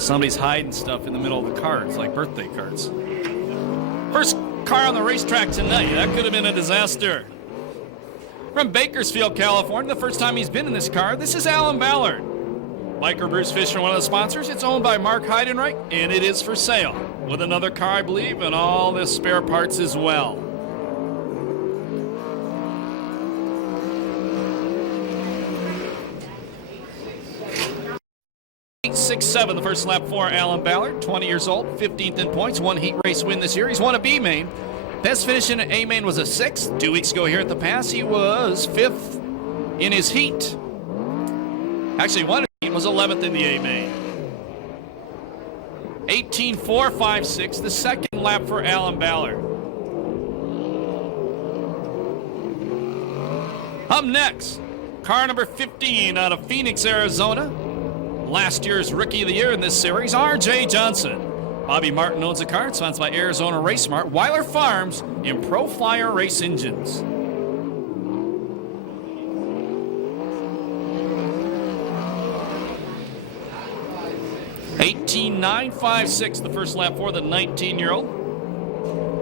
Somebody's hiding stuff in the middle of the cards, like birthday cards. First car on the racetrack tonight. That could have been a disaster. From Bakersfield, California, the first time he's been in this car, this is Alan Ballard. Biker Bruce Fisher, one of the sponsors. It's owned by Mark Heidenreich, and it is for sale. With another car, I believe, and all the spare parts as well. .867 the first lap for Alan Ballard, 20 years old, 15th in points, one heat race win this year. He's won a B main. Best finish in an A main was a 6th. 2 weeks ago here at the pass, he was 5th in his heat. Actually, one heat was 11th in the A main. 18.456, the second lap for Alan Ballard. Up next, car number 15 out of Phoenix, Arizona. Last year's Rookie of the Year in this series, R.J. Johnson. Bobby Martin owns the car. It's sponsored by Arizona Race Mart, Weiler Farms, and Pro Flyer Race Engines. .18956 the first lap for the 19-year-old.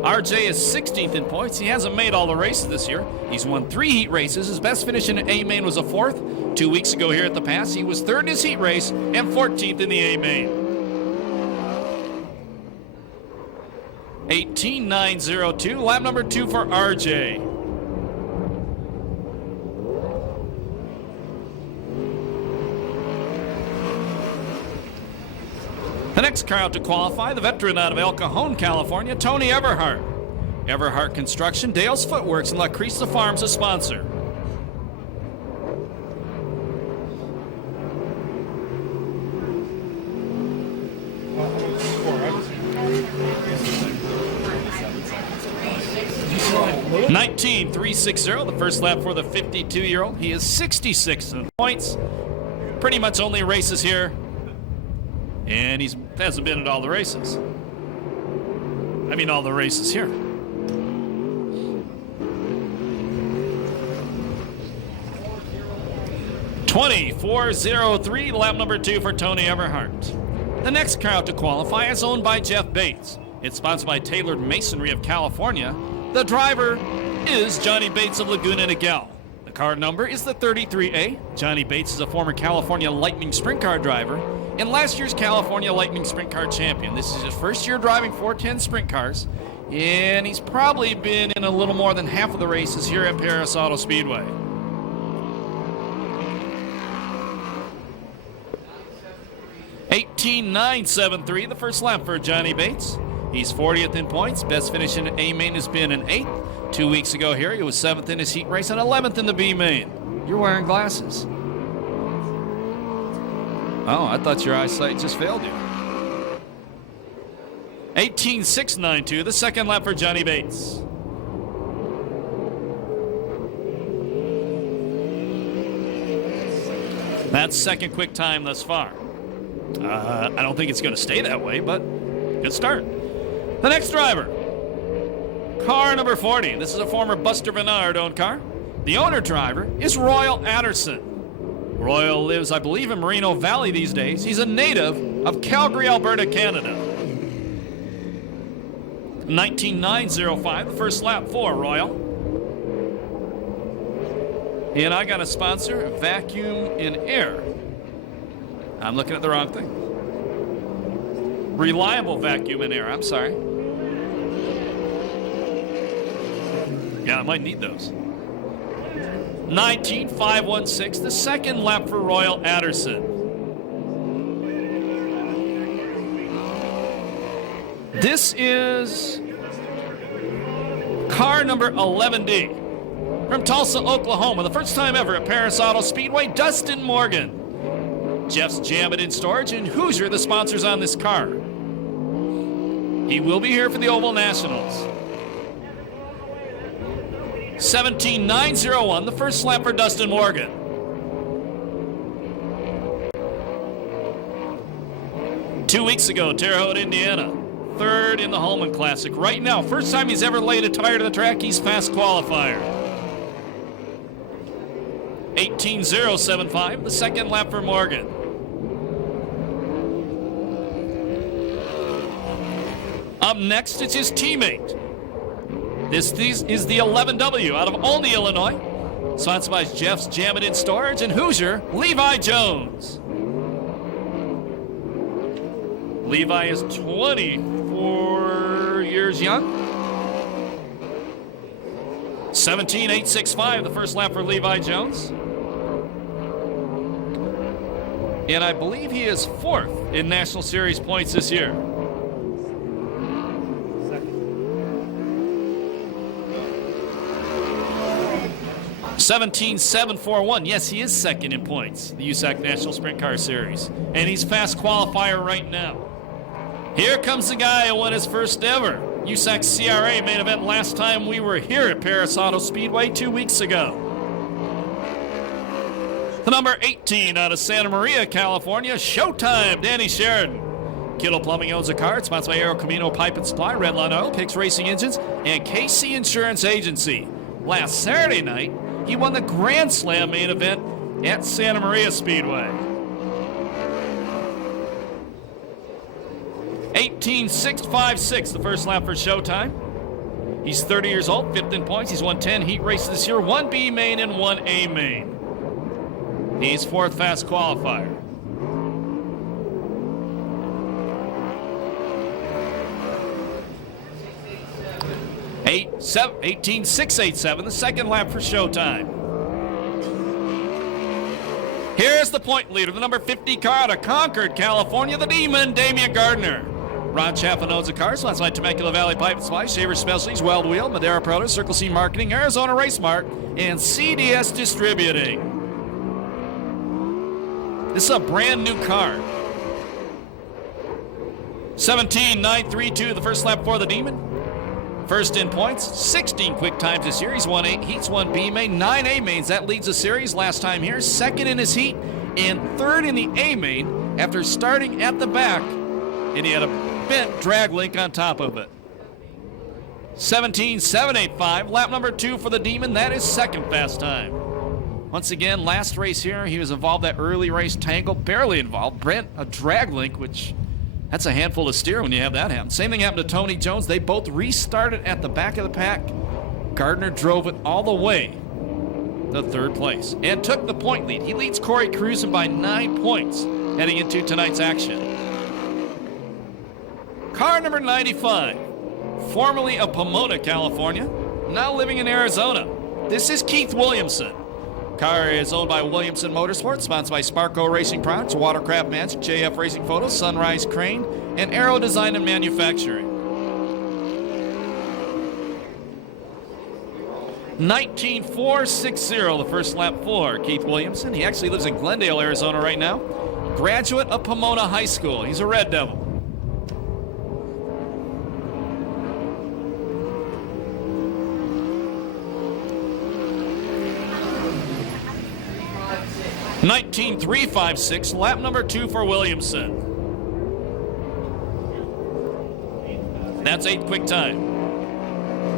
RJ is 16th in points. He hasn't made all the races this year. He's won 3 heat races. His best finish in an A main was a 4th. 2 weeks ago here at the pass, he was 3rd in his heat race and 14th in the A main. 18.902, lap number 2 for RJ. The next car out to qualify, the veteran out of El Cajon, California, Tony Everhart. Everhart Construction, Dale's Footworks, and La Crista Farms, a sponsor. .19360, the first lap for the 52-year-old. He is 66 in points. Pretty much only races here. And he hasn't been at all the races. I mean, all the races here. .2403, lap number 2 for Tony Everhart. The next car out to qualify is owned by Jeff Bates. It's sponsored by Tailored Masonry of California. The driver is Johnny Bates of Laguna Niguel. The car number is the 33A. Johnny Bates is a former California Lightning Sprint Car driver and last year's California Lightning Sprint Car champion. This is his first year driving 410 sprint cars, and he's probably been in a little more than half of the races here at Perris Auto Speedway. .18973, the first lap for Johnny Bates. He's 40th in points. Best finish in A main has been an 8th. 2 weeks ago here, he was 7th in his heat race and 11th in the B main. You're wearing glasses. Oh, I thought your eyesight just failed you. .18692, the second lap for Johnny Bates. That's second quick time thus far. I don't think it's going to stay that way, but good start. The next driver, car number 40. This is a former Buster Bernard-owned car. The owner driver is Royal Anderson. Royal lives, I believe, in Moreno Valley these days. He's a native of Calgary, Alberta, Canada. .19905, the first lap for Royal. And I got a sponsor, Vacuum and Air. I'm looking at the wrong thing. Reliable Vacuum and Air, I'm sorry. Yeah, I might need those. .19516, the second lap for Royal Anderson. This is car number 11D from Tulsa, Oklahoma. The first time ever at Perris Auto Speedway, Dustin Morgan. Jeff's Jam It in Storage and Hoosier, the sponsors on this car. He will be here for the Oval Nationals. .17901, the first lap for Dustin Morgan. Two weeks ago, Terre Haute, Indiana. 3rd in the Holman Classic. Right now, first time he's ever laid a tire to the track, he's fast qualifier. .18075, the second lap for Morgan. Up next, it's his teammate. This is the 11W out of Olney, Illinois. Sponsored by Jeff's Jam It In Storage and Hoosier, Levi Jones. Levi is 24 years young. 17.865, the first lap for Levi Jones. And I believe he is 4th in National Series points this year. 17.741. Yes, he is 2nd in points, the USAC National Sprint Car Series. And he's fast qualifier right now. Here comes the guy who won his first ever USAC CRA main event last time we were here at Perris Auto Speedway 2 weeks ago. The number 18 out of Santa Maria, California, Showtime, Danny Sheridan. Kittle Plumbing owns a car. It's sponsored by Aero Camino Pipe and Supply, Redline Oil, Picks Racing Engines, and KC Insurance Agency. Last Saturday night, he won the Grand Slam main event at Santa Maria Speedway. 18.656, the first lap for Showtime. He's 30 years old, 5th in points. He's won 10 heat races this year, 1 B main and 1 A main. He's 4th fast qualifier. Eight, 18.687, the second lap for Showtime. Here's the point leader, the number 50 car out of Concord, California, the Demon, Damian Gardner. Ron Chaffin owns the car, sponsored by Temecula Valley Pipe and Supply, Shaver Specialties, Weld Wheel, Madera Produce, Circle C Marketing, Arizona Race Mart, and CDS Distributing. This is a brand new car. 17.932, the first lap for the Demon. 1st in points, 16 quick times this year. He's won 8 heats, 1 B main, 9 A mains. That leads the series last time here. 2nd in his heat and 3rd in the A main after starting at the back. And he had a bent drag link on top of it. 17.785, lap number 2 for the Demon. That is 2nd fast time. Once again, last race here, he was involved that early race tangle, barely involved. Brent, a drag link, which that's a handful to steer when you have that happen. Same thing happened to Tony Jones. They both restarted at the back of the pack. Gardner drove it all the way to 3rd place and took the point lead. He leads Corey Cruzen by 9 points heading into tonight's action. Car number 95, formerly of Pomona, California, now living in Arizona. This is Keith Williamson. Car is owned by Williamson Motorsports, sponsored by Sparco Racing Products, Watercraft Magic, JF Racing Photos, Sunrise Crane, and Aero Design and Manufacturing. 19.460, the first lap for Keith Williamson. He actually lives in Glendale, Arizona right now. Graduate of Pomona High School. He's a Red Devil. $19.356, lap number 2 for Williamson. That's 8 quick time.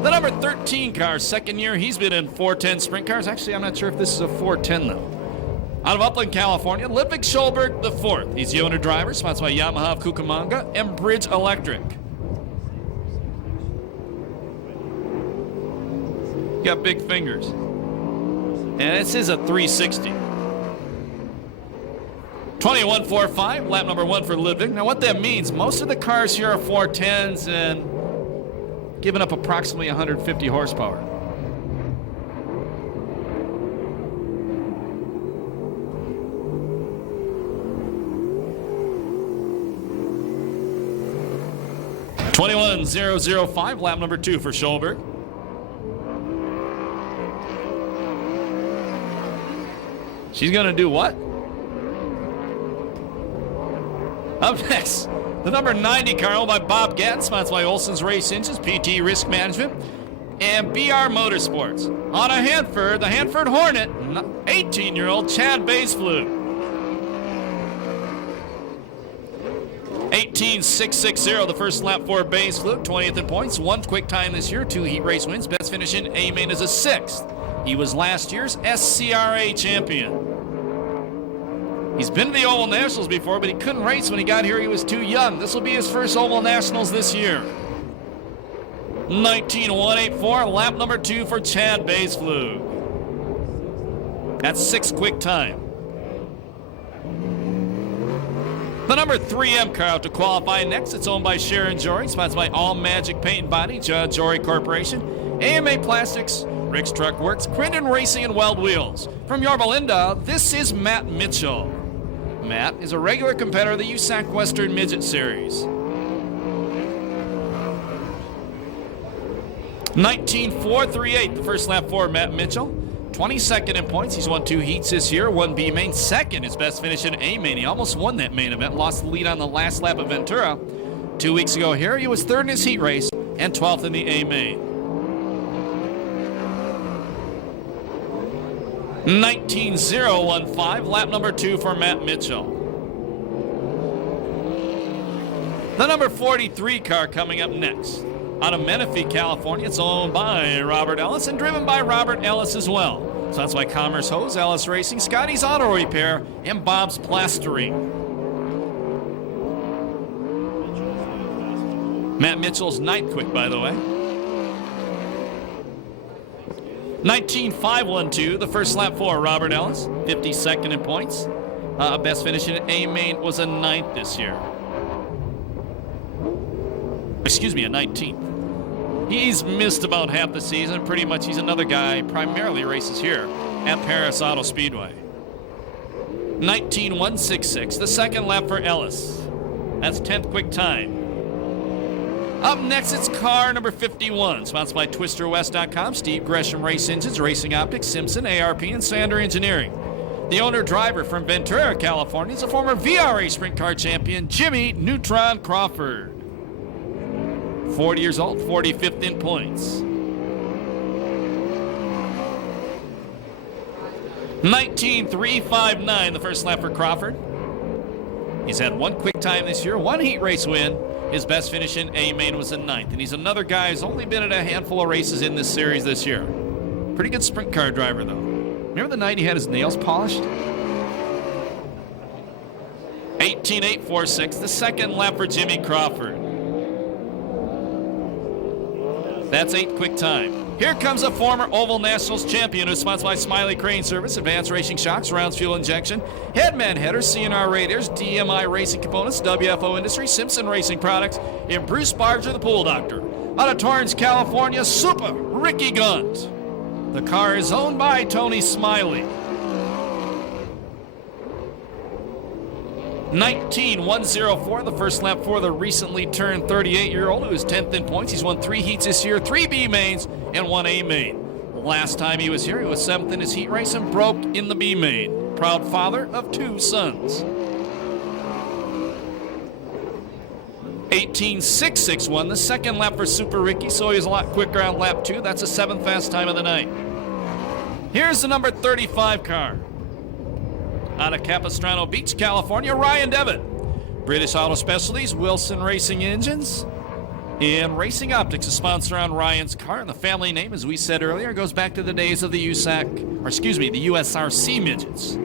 The number 13 car, 2nd year, he's been in 410 sprint cars. Actually, I'm not sure if this is a 410 though. Out of Upland, California, Ludwig Schulberg the 4th. He's the owner driver, sponsored by Yamaha of Cucamonga and Bridge Electric. Got big fingers. And this is a 360. 21.45, lap number 1 for Ludwig. Now what that means, most of the cars here are 410s and giving up approximately 150 horsepower. $21.005, lap number 2 for Schulberg. She's gonna do what? Up next, the number 90 car owned by Bob Gatton, sponsored by Olson's Race Engines, PT Risk Management, and BR Motorsports. On a Hanford, the Hanford Hornet, 18-year-old Chad Baisflew. 18.660, the first lap for Baisflew, 20th in points, 1 quick time this year, 2 heat race wins. Best finish in A main is a 6th. He was last year's SCRA champion. He's been to the Oval Nationals before, but he couldn't race when he got here. He was too young. This will be his first Oval Nationals this year. 19.184, lap number 2 for Chad Baysflug. That's 6 quick time. The number 3M car out to qualify next. It's owned by Sharon Jory, sponsored by All Magic Paint and Body, Judd Jory Corporation, AMA Plastics, Rick's Truck Works, Crittenden Racing, and Weld Wheels. From Yorba Linda, this is Matt Mitchell. Matt is a regular competitor of the USAC Western Midget Series. 19.438, the first lap for Matt Mitchell. 22nd in points. He's won 2 heats this year, 1 B main. Second, his best finish in A main. He almost won that main event, lost the lead on the last lap of Ventura. 2 weeks ago here, he was 3rd in his heat race and 12th in the A main. 19.015, lap number 2 for Matt Mitchell. The number 43 car coming up next. Out of Menifee, California, it's owned by Robert Ellis and driven by Robert Ellis as well. So that's why Commerce Hose, Ellis Racing, Scotty's Auto Repair, and Bob's Plastering. Matt Mitchell's 9th quick, by the way. 19.512, the first lap for Robert Ellis, 52nd in points. Best finish in A main was a 9th this year. Excuse me, a 19th. He's missed about half the season. Pretty much he's another guy, primarily races here at Perris Auto Speedway. 19.166, the second lap for Ellis. That's 10th quick time. Up next, it's car number 51, sponsored by TwisterWest.com, Steve Gresham Race Engines, Racing Optics, Simpson, ARP, and Sander Engineering. The owner-driver from Ventura, California, is a former CRA Sprint Car champion, Jimmy Neutron Crawford. 40 years old, 45th in points. 19.359, the first lap for Crawford. He's had 1 quick time this year, 1 heat race win. His best finish in A main was a 9th, and he's another guy who's only been at a handful of races in this series this year. Pretty good sprint car driver, though. Remember the night he had his nails polished? 18.846, the second lap for Jimmy Crawford. That's 8 quick time. Here comes a former Oval Nationals champion who's sponsored by Smiley Crane Service, Advanced Racing Shocks, Rounds Fuel Injection, Headman Headers, CNR Radiators, DMI Racing Components, WFO Industries, Simpson Racing Products, and Bruce Barger, the Pool Doctor. Out of Torrance, California, Super Ricky Gunt. The car is owned by Tony Smiley. 19.104, the first lap for the recently turned 38-year-old who is 10th in points. He's won 3 heats this year, 3 B mains, and 1 A main. Last time he was here, he was 7th in his heat race and broke in the B main. Proud father of 2 sons. 18.661, the second lap for Super Ricky, so he's a lot quicker on lap 2. That's the 7th fast time of the night. Here's the number 35 car. Out of Capistrano Beach, California, Ryan Devitt. British Auto Specialties, Wilson Racing Engines, and Racing Optics, a sponsor on Ryan's car. And the family name, as we said earlier, goes back to the days of the USAC, or excuse me, the USRC midgets.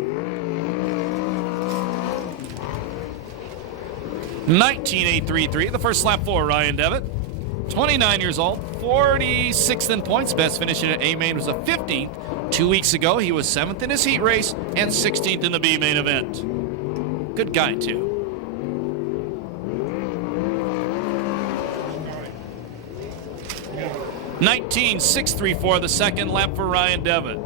19.833, the first lap for Ryan Devitt. 29 years old, 46th in points. Best finish in an A main was a 15th. 2 weeks ago, he was 7th in his heat race and 16th in the B main event. Good guy, too. $19.634, the second lap for Ryan Devitt.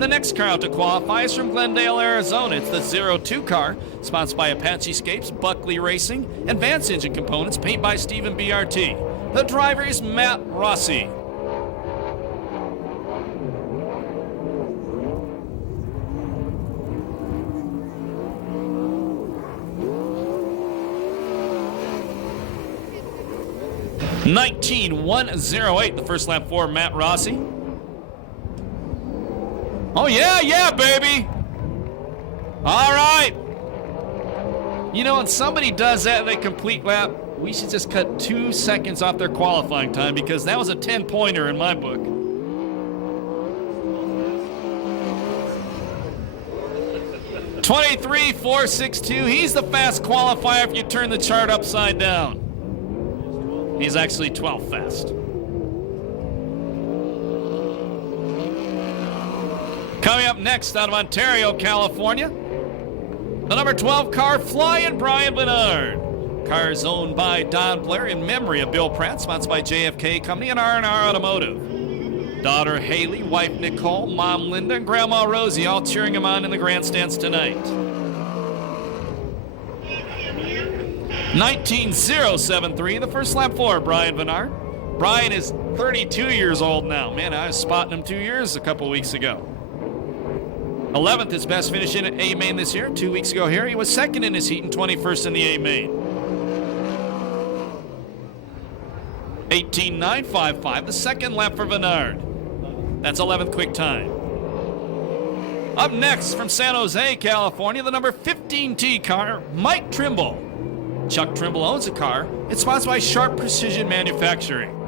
The next car out to qualify is from Glendale, Arizona. It's the 02 car, sponsored by Apache Scapes, Buckley Racing, and Vance Engine Components, paint by Stephen BRT. The driver is Matt Rossi. $19.108, the first lap for Matt Rossi. Oh, yeah, baby. All right. You know, when somebody does that, they complete lap, we should just cut 2 seconds off their qualifying time because that was a 10-pointer in my book. $23.462. He's the fast qualifier if you turn the chart upside down. He's actually 12th fast. Coming up next out of Ontario, California, the number 12 car, Flying Brian Bernard. Car is owned by Don Blair in memory of Bill Pratt, sponsored by JFK Company and R&R Automotive. Daughter Haley, wife Nicole, mom Linda, and grandma Rosie all cheering him on in the grandstands tonight. 19.073, the first lap for Brian Bernard. Brian is 32 years old now. Man, I was spotting him 2 years a couple weeks ago. 11th, his best finish in A main this year. 2 weeks ago here, he was second in his heat and 21st in the A main. 18.955, the second lap for Bernard. That's 11th quick time. Up next from San Jose, California, the number 15T car, Mike Trimble. Chuck Trimble owns the car. It's sponsored by Sharp Precision Manufacturing.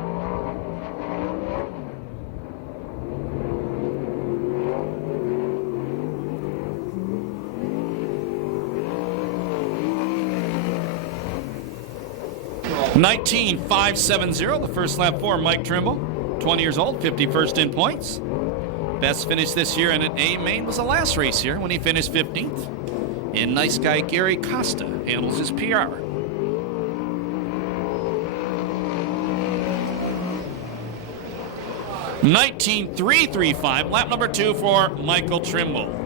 $19.570, the first lap for Mike Trimble. 20 years old, 51st in points. Best finish this year in an A main was the last race here when he finished 15th. And nice guy Gary Costa handles his PR. $19.335, lap number 2 for Michael Trimble.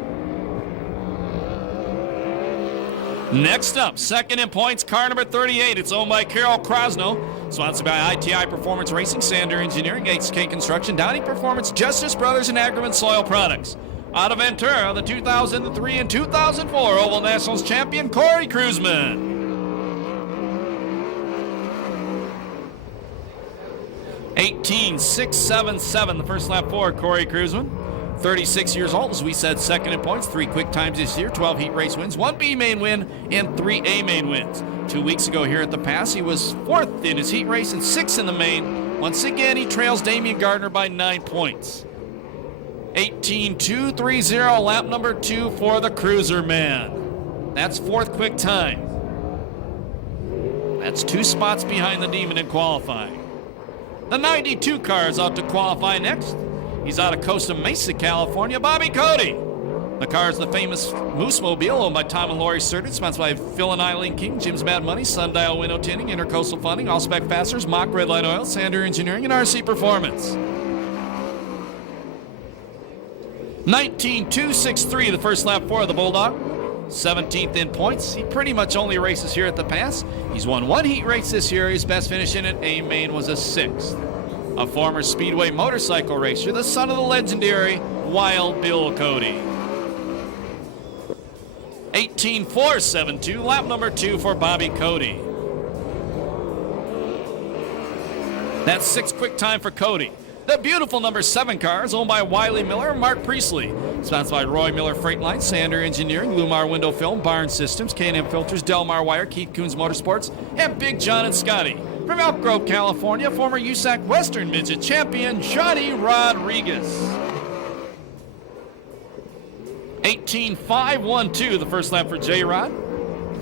Next up, second in points, car number 38. It's owned by Carol Krosno, sponsored by ITI Performance Racing, Sander Engineering, HK Construction, Downey Performance, Justice Brothers, and Agriment Soil Products. Out of Ventura, the 2003 and 2004 Oval Nationals champion, Corey Kruseman. $18.677, the first lap for Corey Kruseman. 36 years old, as we said, second in points, 3 quick times this year, 12 heat race wins, 1 B main win, and 3 A main wins. 2 weeks ago here at the Pass, he was 4th in his heat race and 6th in the main. Once again, he trails Damian Gardner by 9 points. 18.230, lap number 2 for the Cruiser Man. That's 4th quick time. That's 2 spots behind the Demon in qualifying. The 92 car is out to qualify next. He's out of Costa Mesa, California, Bobby Cody. The car is the famous Moose Mobile, owned by Tom and Lori Sturgis, sponsored by Phil and Eileen King, Jim's Mad Money, Sundial Window Tinting, Intercoastal Funding, Allspec Fasteners, Mock Red Light Oil, Sander Engineering, and RC Performance. 19.263, the first lap for the Bulldog. 17th in points. He pretty much only races here at the Pass. He's won 1 heat race this year. His best finish in an A main was a 6th. A former Speedway motorcycle racer, the son of the legendary Wild Bill Cody. 18.472, lap number 2 for Bobby Cody. That's 6th quick time for Cody. The beautiful number 7 car is owned by Wiley Miller and Mark Priestley. Sponsored by Roy Miller Freight Line, Sander Engineering, Lumar Window Film, Barn Systems, K&M Filters, Delmar Wire, Keith Coons Motorsports, and Big John and Scotty. From Elk Grove, California, former USAC Western Midget champion, Johnny Rodriguez. 18.512, the first lap for J-Rod.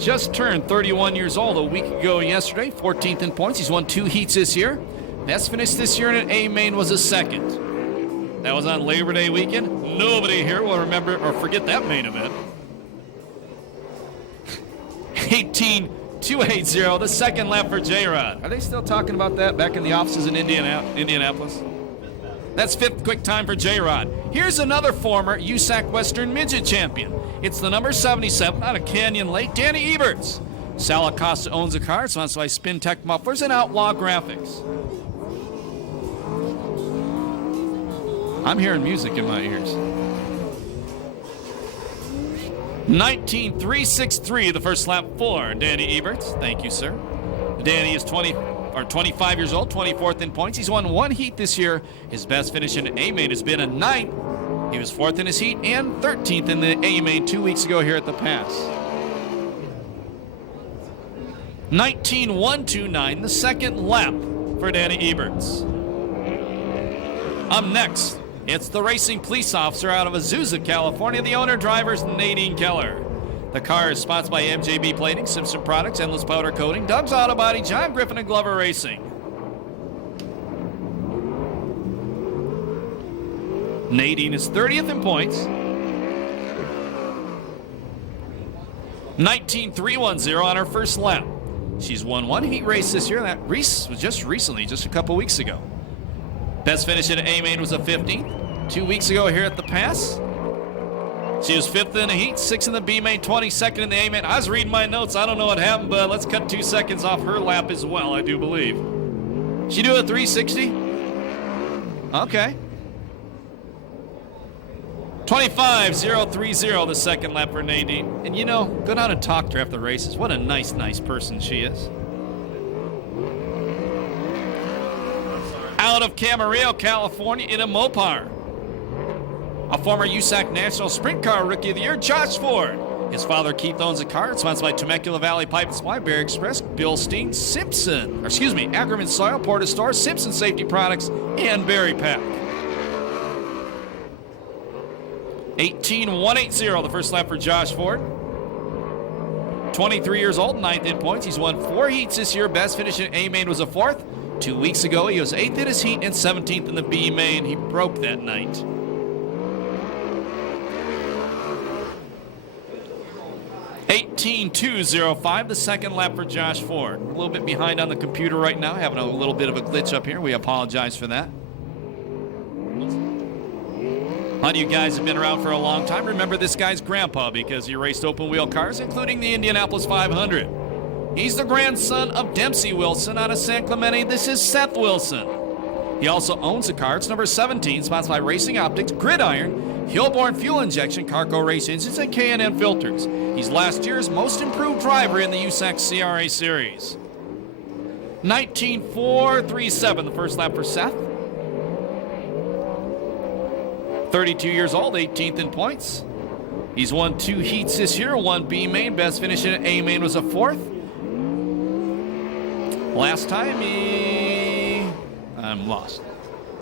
Just turned 31 years old a week ago yesterday, 14th in points. He's won 2 heats this year. Best finish this year in an A main was a 2nd. That was on Labor Day weekend. Nobody here will remember or forget that main event. 18.280, the second lap for J-Rod. Are they still talking about that back in the offices in Indianapolis? That's 5th quick time for J-Rod. Here's another former USAC Western Midget champion. It's the number 77 out of Canyon Lake, Danny Eberts. Sal Acosta owns the car, sponsored by Spin Tech Mufflers and Outlaw Graphics. I'm hearing music in my ears. 19.363, the first lap for Danny Eberts. Thank you, sir. Danny is 25 years old, 24th in points. He's won 1 heat this year. His best finish in an A main has been a 9th. He was 4th in his heat and 13th in the A main 2 weeks ago here at the Pass. 19.129, the second lap for Danny Eberts. Up next, it's the racing police officer out of Azusa, California. The owner-driver's Nadine Keller. The car is sponsored by MJB Plating, Simpson Products, Endless Powder Coating, Doug's Auto Body, John Griffin, and Glover Racing. Nadine is 30th in points. 19.310 on her first lap. She's won one heat race this year. That race was just recently, just a couple weeks ago. Best finish in A main was a 15th. 2 weeks ago here at the pass. She was 5th in the heat, 6th in the B main, 22nd in the A main. I was reading my notes. I don't know what happened, but let's cut 2 seconds off her lap as well, I do believe. She do a 360? Okay. 25.030 the second lap for Nadine. And you know, go down and talk to her after the races. What a nice, nice person she is. Out of Camarillo, California, in a Mopar. A former USAC National Sprint Car Rookie of the Year, Josh Ford. His father, Keith, owns a car. It's sponsored by Temecula Valley Pipe and Supply, Bear Express, Bill Steen, Ackerman Soil, Porta Store, Simpson Safety Products, and Berry Pack. 18.180 the first lap for Josh Ford. 23 years old, 9th in points. He's won 4 heats this year. Best finish in A main was a 4th. 2 weeks ago, he was 8th in his heat and 17th in the B main. He broke that night. 18.205 the second lap for Josh Ford. A little bit behind on the computer right now, having a little bit of a glitch up here. We apologize for that. A lot of you guys have been around for a long time. Remember this guy's grandpa because he raced open wheel cars, including the Indianapolis 500. He's the grandson of Dempsey Wilson out of San Clemente. This is Seth Wilson. He also owns a car. It's number 17, sponsored by Racing Optics, Gridiron, Hillborn Fuel Injection, Carco Race Engines, and K&N Filters. He's last year's most improved driver in the USAC CRA Series. 19.437 the first lap for Seth. 32 years old, 18th in points. He's won 2 heats this year, 1 B main. Best finish in A main was a 4th. Last time I'm lost.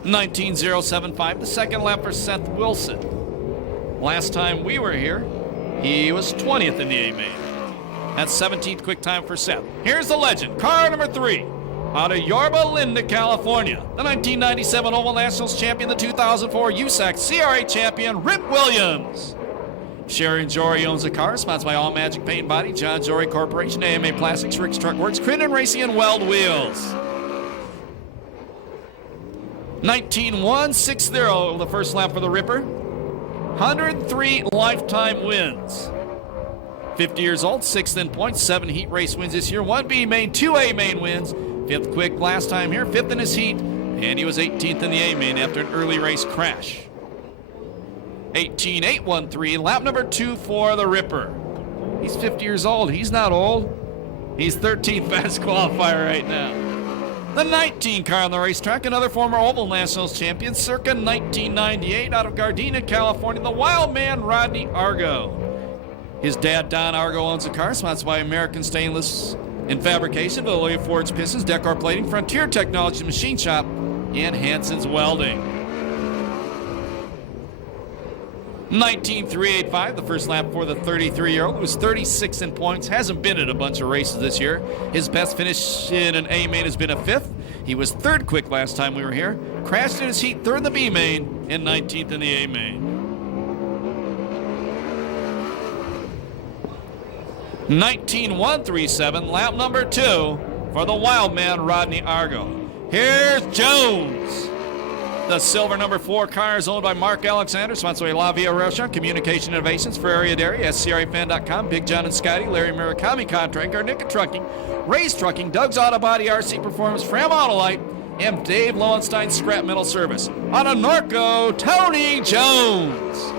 19.075 the second lap for Seth Wilson. Last time we were here, he was 20th in the A main. That's 17th quick time for Seth. Here's the legend, car number 3. Out of Yorba Linda, California, the 1997 Oval Nationals champion, the 2004 USAC CRA champion, Rip Williams. Sharon Jory owns the car, sponsored by All Magic Paint and Body, John Jory Corporation, AMA Plastics, Rick's Truck Works, Crittenden Racing, and Weld Wheels. 19.160 the first lap for the Ripper. 103 lifetime wins. 50 years old, 6th in points, 7 heat race wins this year, 1 B main, 2 A main wins. 5th quick last time here, 5th in his heat, and he was 18th in the A main after an early race crash. 18.813, lap number 2 for the Ripper. He's 50 years old. He's not old. He's 13th fast qualifier right now. The 19 car on the racetrack, another former Oval Nationals champion, circa 1998, out of Gardena, California, the wild man Rodney Argo. His dad, Don Argo, owns a car, sponsored by American Stainless and Fabrication, Valloya Forge Pistons, Decor Plating, Frontier Technology Machine Shop, and Hanson's Welding. 19.385, the first lap for the 33-year-old, who was 36th in points, hasn't been at a bunch of races this year. His best finish in an A main has been a 5th. He was 3rd quick last time we were here. Crashed in his heat, 3rd in the B main, and 19th in the A main. 19.137, lap number 2 for the wild man Rodney Argo. Here's Jones. The silver number 4 car is owned by Mark Alexander, sponsored by La Via Rocha, Communication Innovations, Ferraria Dairy, SCRAFan.com, Big John and Scotty, Larry Murakami Contractor, Nick Trucking, Ray's Trucking, Doug's Auto Body, RC Performance, Fram Autolite, and Dave Lowenstein Scrap Metal Service. On a Norco, Tony Jones.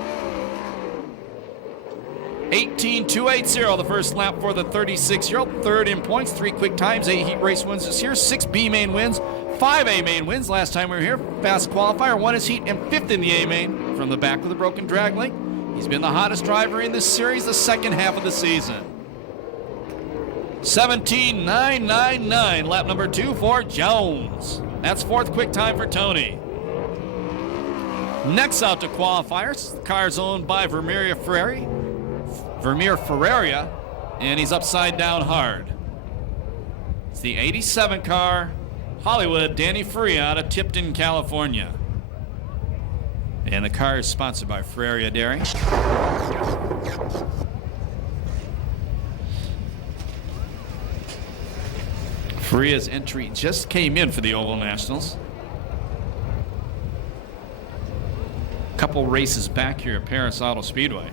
18.280 the first lap for the 36-year-old, 3rd in points, 3 quick times, 8 heat race wins this year, 6 B main wins, 5 A main wins. Last time we were here, fast qualifier, 1 his heat, and 5th in the A main from the back of the broken drag link. He's been the hottest driver in this series the second half of the season. 17.999, lap number 2 for Jones. That's 4th quick time for Tony. Next out to qualifiers, the car is owned by Vermeer Ferreria, and he's upside down hard. It's the 87 car, Hollywood, Danny Free out of Tipton, California. And the car is sponsored by Ferrari Dairy. Faria's entry just came in for the Oval Nationals. Couple races back here at Perris Auto Speedway.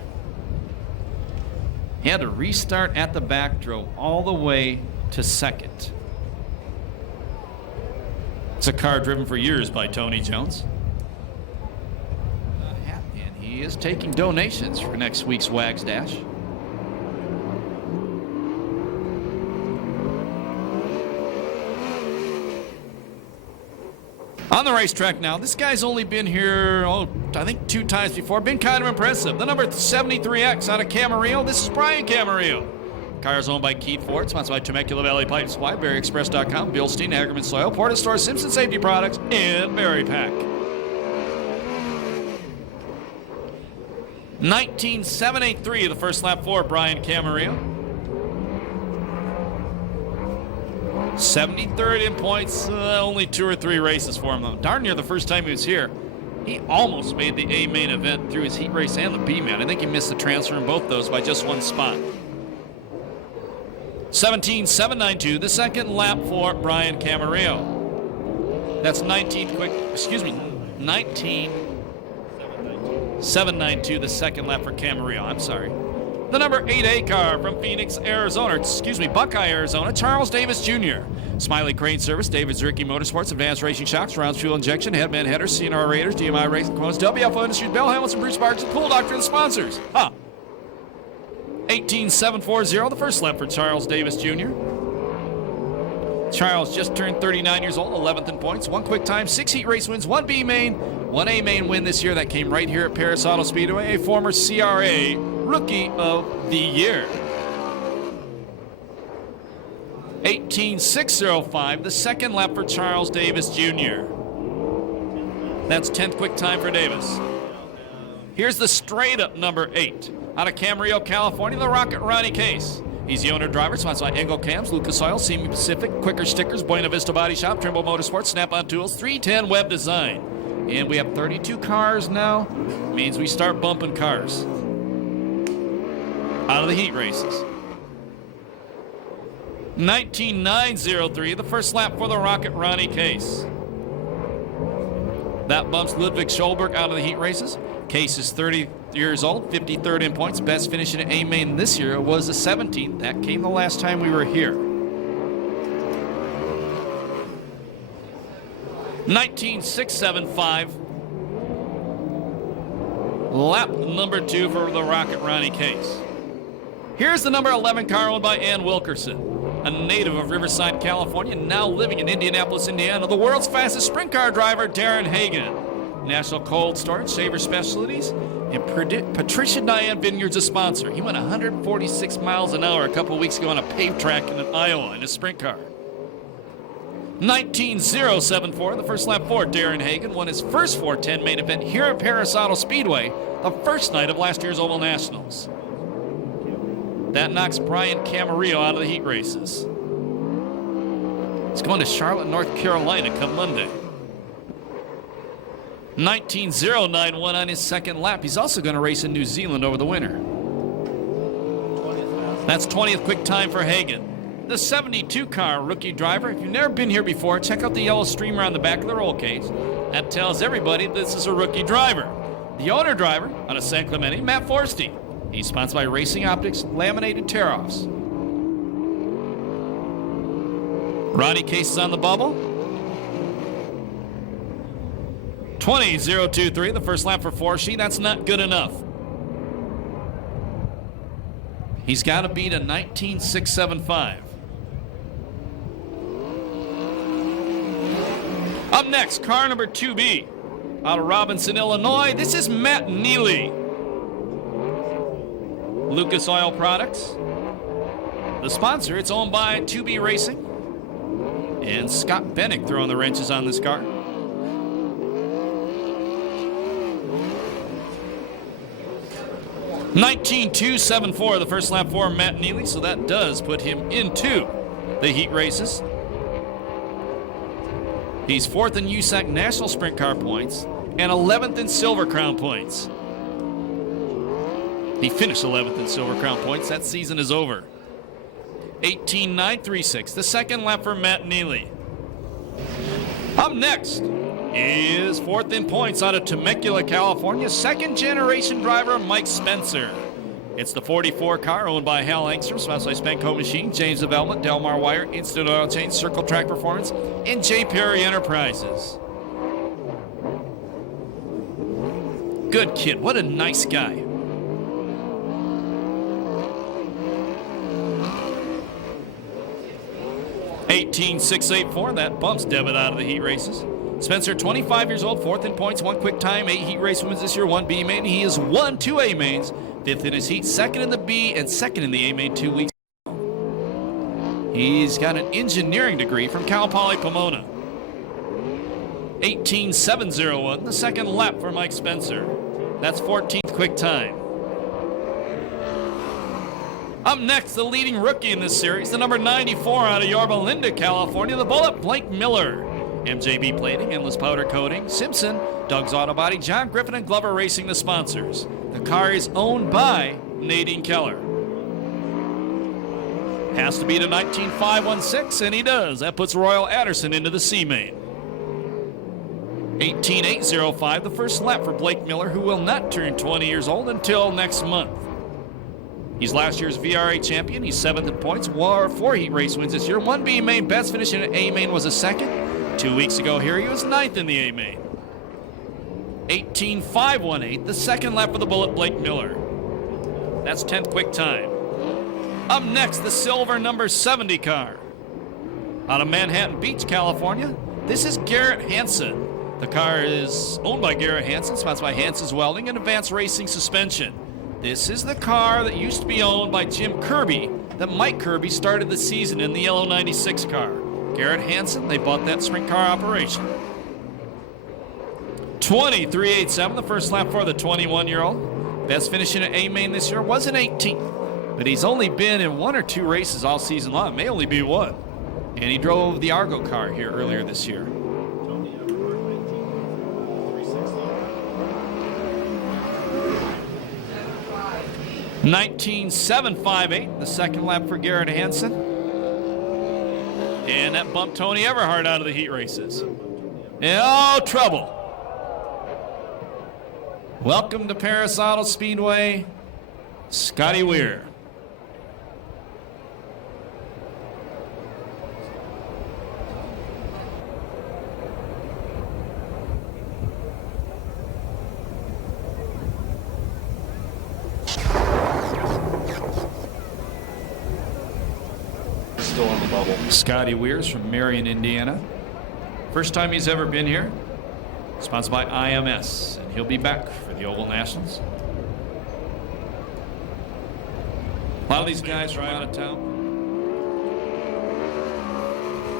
He had to restart at the back, drove all the way to second. It's a car driven for years by Tony Jones. And he is taking donations for next week's Wags Dash. On the racetrack now, this guy's only been here, I think 2 times before. Been kind of impressive. The number 73X out of Camarillo. This is Brian Camarillo. Car is owned by Keith Ford, sponsored by Temecula Valley Pipe Supply, BerryExpress.com, Bilstein, Hagerman Soil, Porta Store, Simpson Safety Products, and Berry Pack. 19.783 the first lap for Brian Camarillo. 73rd in points, only 2 or 3 races for him though. Darn near the first time he was here. He almost made the A main event through his heat race and the B main. I think he missed the transfer in both those by just 1 spot. 17.792 the second lap for Brian Camarillo. That's 19.792 the second lap for Camarillo. I'm sorry. The number 8A car from Phoenix, Arizona, Buckeye, Arizona, Charles Davis Jr. Smiley Crane Service, David's Ricky Motorsports, Advanced Racing Shocks, Rounds Fuel Injection, Headman Headers, CNR Raiders, DMI Racing Quotes, WFO Industries, Bell Hamilton, Bruce Barks, and Pool Doctor, the sponsors. 18.740, the first lap for Charles Davis Jr. Charles just turned 39 years old, 11th in points, 1 quick time, 6 heat race wins, 1 B main, 1 A main win this year. That came right here at Perris Auto Speedway, a former CRA Rookie of the Year. 18.605, the second lap for Charles Davis Jr. That's 10th quick time for Davis. Here's the straight up number 8. Out of Camarillo, California, the Rocket Ronnie Case. He's the owner driver, sponsored by Engel Cams, Lucas Oil, Semi Pacific, Quicker Stickers, Buena Vista Body Shop, Trimble Motorsports, Snap-on Tools, 310 Web Design. And we have 32 cars now. Means we start bumping cars out of the heat races. 19.903, the first lap for the Rocket Ronnie Case. That bumps Ludwig Schulberg out of the heat races. Case is 30 years old, 53rd in points. Best finish in A main this year was the 17th. That came the last time we were here. 19.675. Lap number 2 for the Rocket Ronnie Case. Here's the number 11 car owned by Ann Wilkerson, a native of Riverside, California, now living in Indianapolis, Indiana. The world's fastest sprint car driver, Darren Hagan. National Cold Storage, Saver Specialties, and Patricia Diane Vineyards a sponsor. He went 146 miles an hour a couple weeks ago on a paved track in Iowa in a sprint car. 19.074, the first lap for Darren Hagan, won his first 410 main event here at Perris Auto Speedway, the first night of last year's Oval Nationals. That knocks Brian Camarillo out of the heat races. He's going to Charlotte, North Carolina come Monday. 19.091 on his second lap. He's also going to race in New Zealand over the winter. That's 20th quick time for Hagan. The 72 car rookie driver. If you've never been here before, check out the yellow streamer on the back of the roll cage. That tells everybody this is a rookie driver. The owner driver out of San Clemente, Matt Forsty. He's sponsored by Racing Optics, Laminated Tear-Offs. Ronnie Case is on the bubble. 20.023, the first lap for Forsty. That's not good enough. He's got to beat a 19.675. Up next, car number 2B. Out of Robinson, Illinois, this is Matt Neely. Lucas Oil Products. The sponsor, it's owned by 2B Racing. And Scott Bennick throwing the wrenches on this car. $19.274, the first lap for Matt Neely, so that does put him into the heat races. He's 4th in USAC National Sprint Car points and 11th in Silver Crown points. He finished 11th in Silver Crown points. That season is over. 18.936, the second lap for Matt Neely. Up next is 4th in points out of Temecula, California, second-generation driver Mike Spencer. It's the 44 car owned by Hal Engstrom, sponsored by Spenco Machine, James Development, Delmar Wire, Instant Oil Change, Circle Track Performance, and J. Perry Enterprises. Good kid. What a nice guy. $18,684. That bumps Devitt out of the heat races. Spencer, 25 years old, 4th in points, 1 quick time, 8 heat race wins this year, 1 B main. He has won 2 A mains, 5th in his heat, 2nd in the B, and 2nd in the A main 2 weeks ago. He's got an engineering degree from Cal Poly Pomona. 18.701, the second lap for Mike Spencer. That's 14th quick time. Up next, the leading rookie in this series, the number 94 out of Yorba Linda, California, the Bullet, Blake Miller. MJB Plating, Endless Powder Coating, Simpson, Doug's Auto Body, John Griffin, and Glover Racing, the sponsors. The car is owned by Nadine Keller. Has to beat a 19.516, and he does. That puts Royal Anderson into the C main. 18.805, the first lap for Blake Miller, who will not turn 20 years old until next month. He's last year's VRA champion. He's 7th in points, 4 heat race wins this year. 1 B main, best finish in an A main was a 2nd. 2 weeks ago here, he was 9th in the A main. 18.518, the second lap of the Bullet, Blake Miller. That's 10th quick time. Up next, the silver number 70 car. Out of Manhattan Beach, California, this is Garrett Hansen. The car is owned by Garrett Hansen, sponsored by Hansen's Welding and Advanced Racing Suspension. This is the car that used to be owned by Jim Kirby, that Mike Kirby started the season in the yellow 96 car. Garrett Hansen, they bought that sprint car operation. 20.387, the first lap for the 21-year-old. Best finish in an A main this year was an 18th, but he's only been in 1 or 2 races all season long. It may only be 1. And he drove the Argo car here earlier this year. 19.758, the second lap for Garrett Hansen. And that bumped Tony Everhart out of the heat races. And oh, trouble. Welcome to Perris Auto Speedway, Scotty Weir. Still on the bubble. Scotty Weir's from Marion, Indiana. First time he's ever been here. Sponsored by IMS, and he'll be back for the Oval Nationals. A lot of these guys are out of town.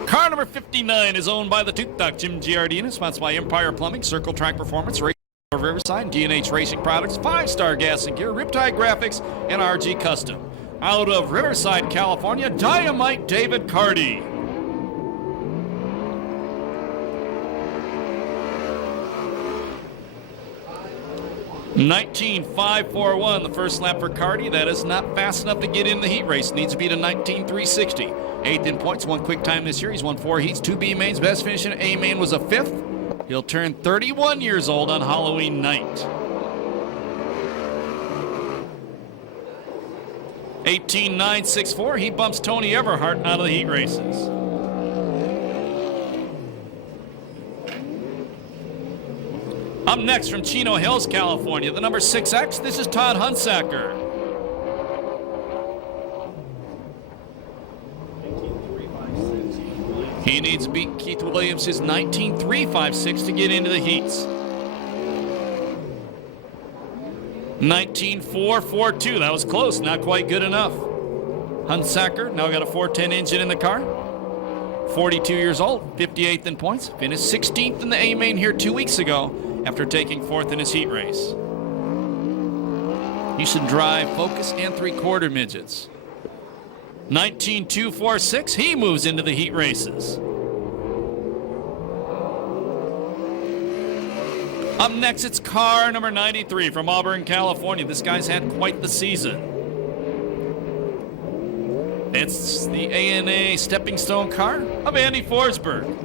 Car number 59 is owned by the Toot Duck, Jim Giardina, sponsored by Empire Plumbing, Circle Track Performance, Racing of Riverside, D&H Racing Products, 5-Star Gas and Gear, Riptide Graphics, and RG Custom. Out of Riverside, California, Dynamite David Carty. $19.541, the first lap for Carty. That is not fast enough to get in the heat race. Needs to beat a 19.360. 8th in points, 1 quick time this year. He's won 4 heats, 2 B mains. Best finish in A main was a 5th. He'll turn 31 years old on Halloween night. 18.964, he bumps Tony Everhart out of the heat races. Up next from Chino Hills, California, the number 6X, this is Todd Hunsacker. He needs to beat Keith Williams' 19.356 to get into the heats. 19.442, that was close, not quite good enough. Hunsacker now got a 410 engine in the car. 42 years old, 58th in points. Finished 16th in the A main here 2 weeks ago after taking 4th in his heat race. He should drive Focus and 3/4 midgets. 19.246, he moves into the heat races. Up next, it's car number 93 from Auburn, California. This guy's had quite the season. It's the ANA stepping stone car of Andy Forsberg.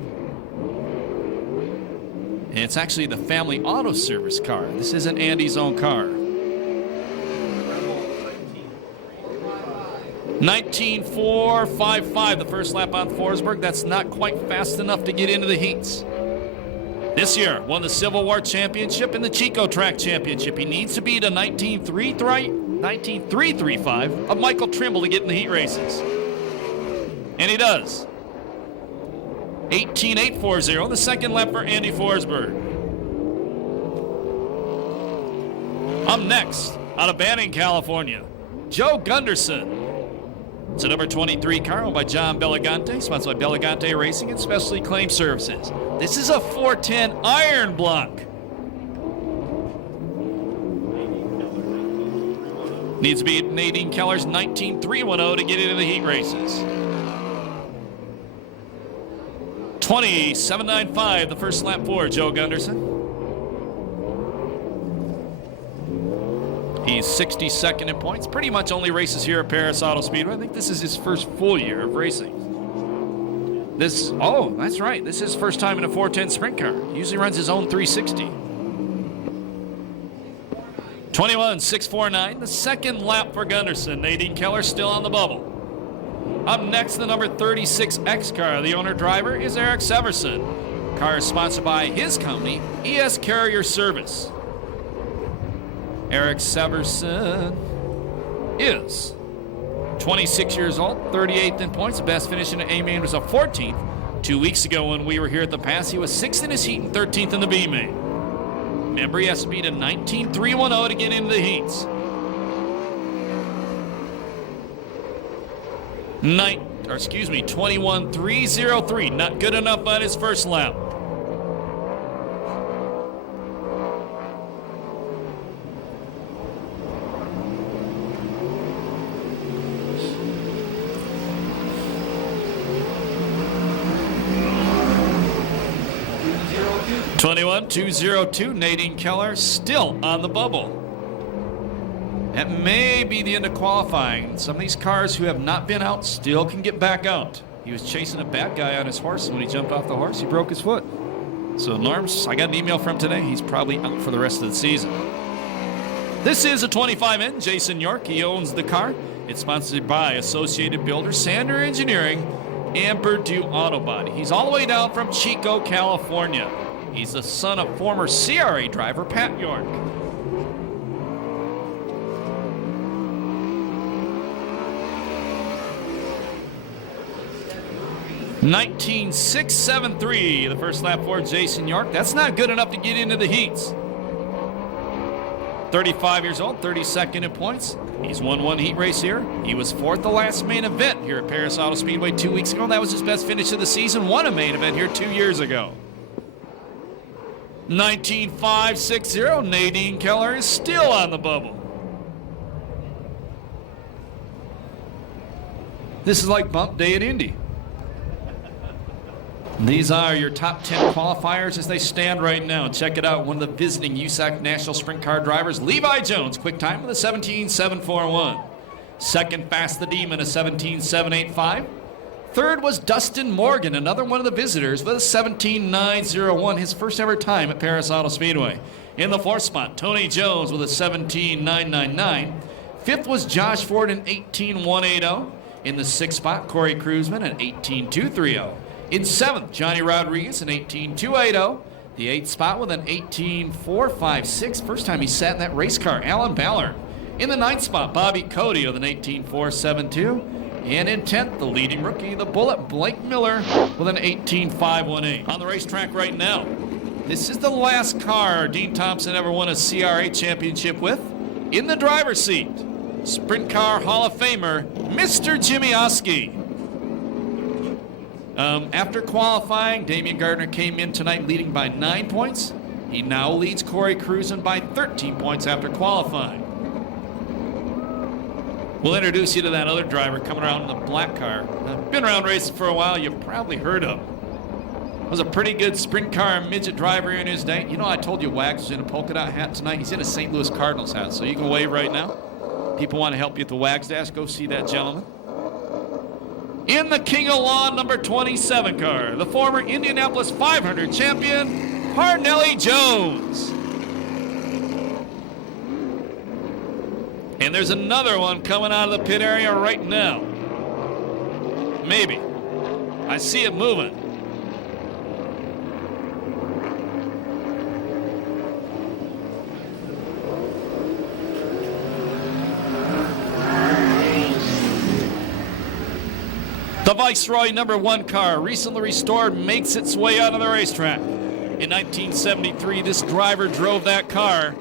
It's actually the family auto service car. This isn't Andy's own car. 19.455, the first lap on Forsberg. That's not quite fast enough to get into the heats. This year, won the Civil War Championship and the Chico Track Championship. He needs to beat a 19.335 of Michael Trimble to get in the heat races. And he does. 18.840, the second lap for Andy Forsberg. Up next, out of Banning, California, Joe Gunderson. It's a number 23 car owned by John Belligante, sponsored by Belligante Racing and Specialty Claim Services. This is a 410 iron block. Needs to be Nadine Keller's 19.310 to get into the heat races. 27.95, the first lap for Joe Gunderson. He's 62nd in points. Pretty much only races here at Perris Auto Speedway. I think this is his first full year of racing. Oh, that's right. This is his first time in a 410 sprint car. He usually runs his own 360. 21.649, the second lap for Gunderson. Nadine Keller still on the bubble. Up next, the number 36X car. The owner-driver is Eric Severson. Car is sponsored by his company, ES Carrier Service. Eric Severson is 26 years old, 38th in points. The best finish in the A main was a 14th. 2 weeks ago when we were here at the pass, he was 6th in his heat and 13th in the B main. Remember, he has to beat a 19.310 to get into the heats. 21.303. Not good enough on his first lap. .202, Nadine Keller still on the bubble. That may be the end of qualifying. Some of these cars who have not been out still can get back out. He was chasing a bad guy on his horse, and when he jumped off the horse, he broke his foot. So Norms, I got an email from today. He's probably out for the rest of the season. This is a 25N, Jason York. He owns the car. It's sponsored by Associated Builders, Sander Engineering, and Purdue Auto Body. He's all the way down from Chico, California. He's the son of former CRA driver Pat York. .19673, the first lap for Jason York. That's not good enough to get into the heats. 35 years old, 32nd in points. He's won one heat race here. He was 4th the last main event here at Perris Auto Speedway 2 weeks ago. That was his best finish of the season. Won a main event here 2 years ago. 19.560, Nadine Keller is still on the bubble. This is like bump day at Indy. These are your top 10 qualifiers as they stand right now. Check it out. One of the visiting USAC National Sprint Car drivers, Levi Jones, quick time with a 17.741. Second, Fast the Demon, a 17.785. Third was Dustin Morgan, another one of the visitors, with a 17.901, his first ever time at Perris Auto Speedway. In the fourth spot, Tony Jones with a 17.999. Fifth was Josh Ford, an 18.180. In the sixth spot, Corey Cruzman, an 18.230. In seventh, Johnny Rodriguez, an 18.280. The eighth spot with an 18.456. First time he sat in that race car, Alan Ballard. In the ninth spot, Bobby Cody with an 18.472. And in 10th, the leading rookie, the Bullet, Blake Miller, with an 18.518. On the racetrack right now, this is the last car Dean Thompson ever won a CRA championship with. In the driver's seat, Sprint Car Hall of Famer, Mr. Jimmy Oskey. After qualifying, Damian Gardner came in tonight leading by 9 points. He now leads Corey Cruzan by 13 points after qualifying. We'll introduce you to that other driver coming around in the black car. Been around racing for a while, you've probably heard of. Was a pretty good sprint car midget driver in his day. You know, I told you Wags was in a polka dot hat tonight. He's in a St. Louis Cardinals hat, so you can wave right now. People want to help you at the Wags Dash. Go see that gentleman. In the King of Law number 27 car, the former Indianapolis 500 champion, Parnelli Jones. And there's another one coming out of the pit area right now. Maybe. I see it moving. The Viceroy number 1 car, recently restored, makes its way out of the racetrack. In 1973, this driver drove that car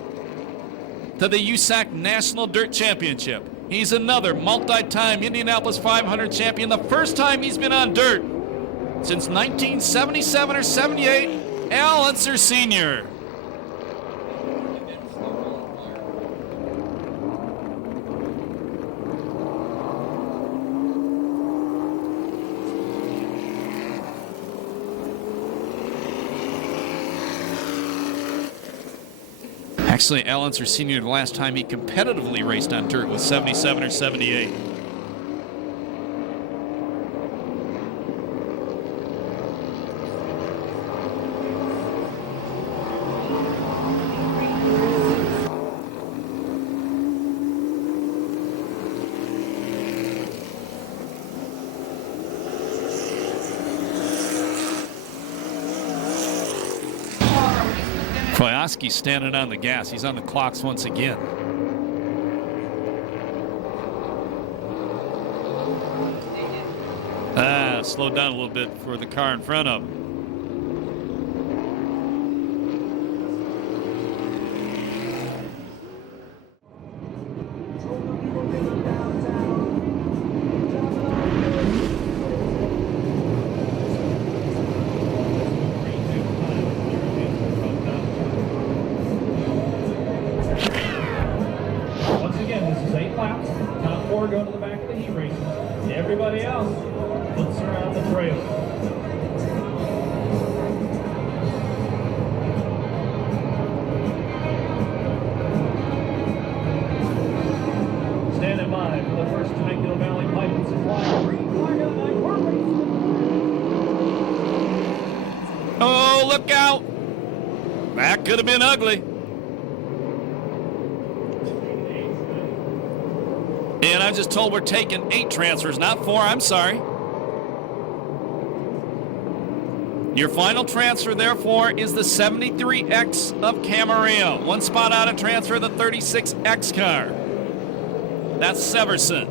to the USAC National Dirt Championship. He's another multi-time Indianapolis 500 champion, the first time he's been on dirt since 1977 or 78, Al Unser Sr. Actually, Al Unser Sr., the last time he competitively raced on dirt was 77 or 78. Koyaski's standing on the gas. He's on the clocks once again. Slowed down a little bit for the car in front of him. Go to the back of the heat races. Everybody else looks around the trailer. Standing by for the first Temecula Valley Pipe and Supply. Oh, look out! That could have been ugly. And I'm just told we're taking 8 transfers, not 4. I'm sorry. Your final transfer, therefore, is the 73X of Camarillo. 1 spot out of transfer, the 36X car. That's Severson.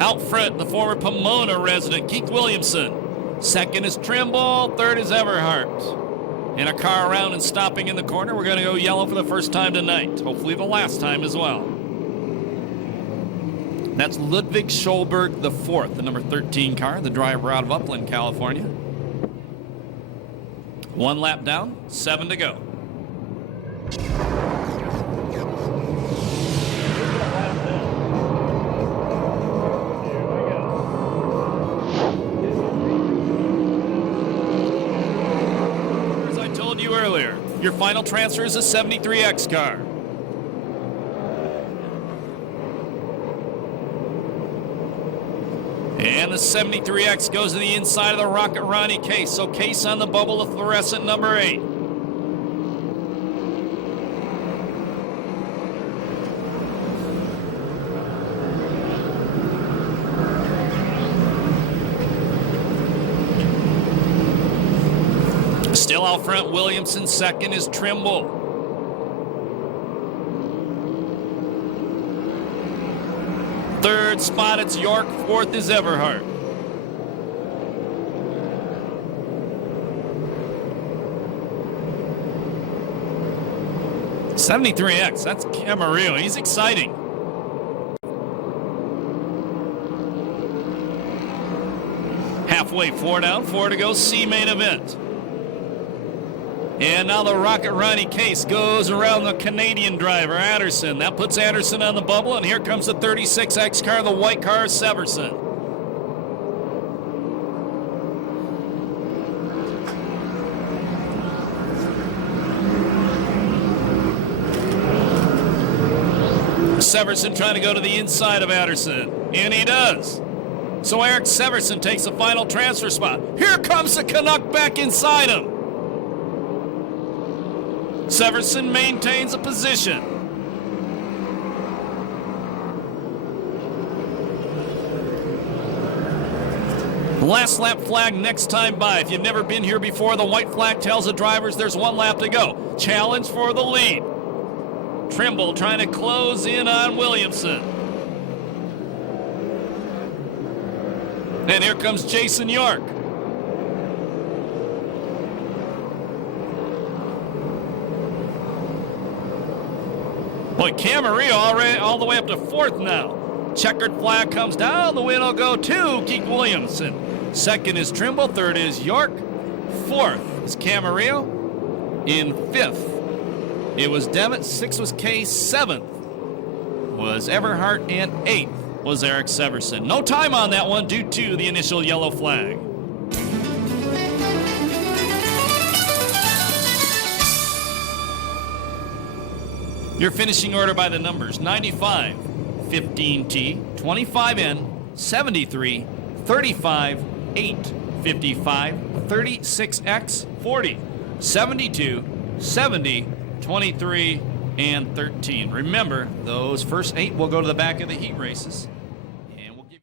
Out front, the former Pomona resident, Keith Williamson. Second is Trimble. Third is Everhart. And a car around and stopping in the corner. We're going to go yellow for the first time tonight. Hopefully the last time as well. That's Ludwig Schulberg IV, the number 13 car, the driver out of Upland, California. 1 lap down, 7 to go. As I told you earlier, your final transfer is a 73X car. And the 73X goes to the inside of the Rocket Ronnie case. So case on the bubble of fluorescent number 8. Still out front, Williamson. Second is Trimble. Third spot, it's York. Fourth is Everhart. '73X, that's Camarillo. He's exciting. Halfway, 4 down, 4 to go, C main event. And now the Rocket Ronnie case goes around the Canadian driver, Anderson. That puts Anderson on the bubble, and here comes the 36X car, the white car, Severson. Severson trying to go to the inside of Anderson, and he does. So Eric Severson takes the final transfer spot. Here comes the Canuck back inside him. Severson maintains a position. Last lap flag next time by. If you've never been here before, the white flag tells the drivers there's one lap to go. Challenge for the lead. Trimble trying to close in on Williamson. And here comes Jason York. Boy, Camarillo already all the way up to fourth now. Checkered flag comes down. The win will go to Keith Williamson. Second is Trimble. Third is York. Fourth is Camarillo. In fifth, it was Devitt. Sixth was Kay. Seventh was Everhart. And eighth was Eric Severson. No time on that one due to the initial yellow flag. Your finishing order by the numbers: 95, 15T, 25N, 73, 35, 8, 55, 36X, 40, 72, 70, 23, and 13. Remember, those first 8 will go to the back of the heat races. And we'll give you...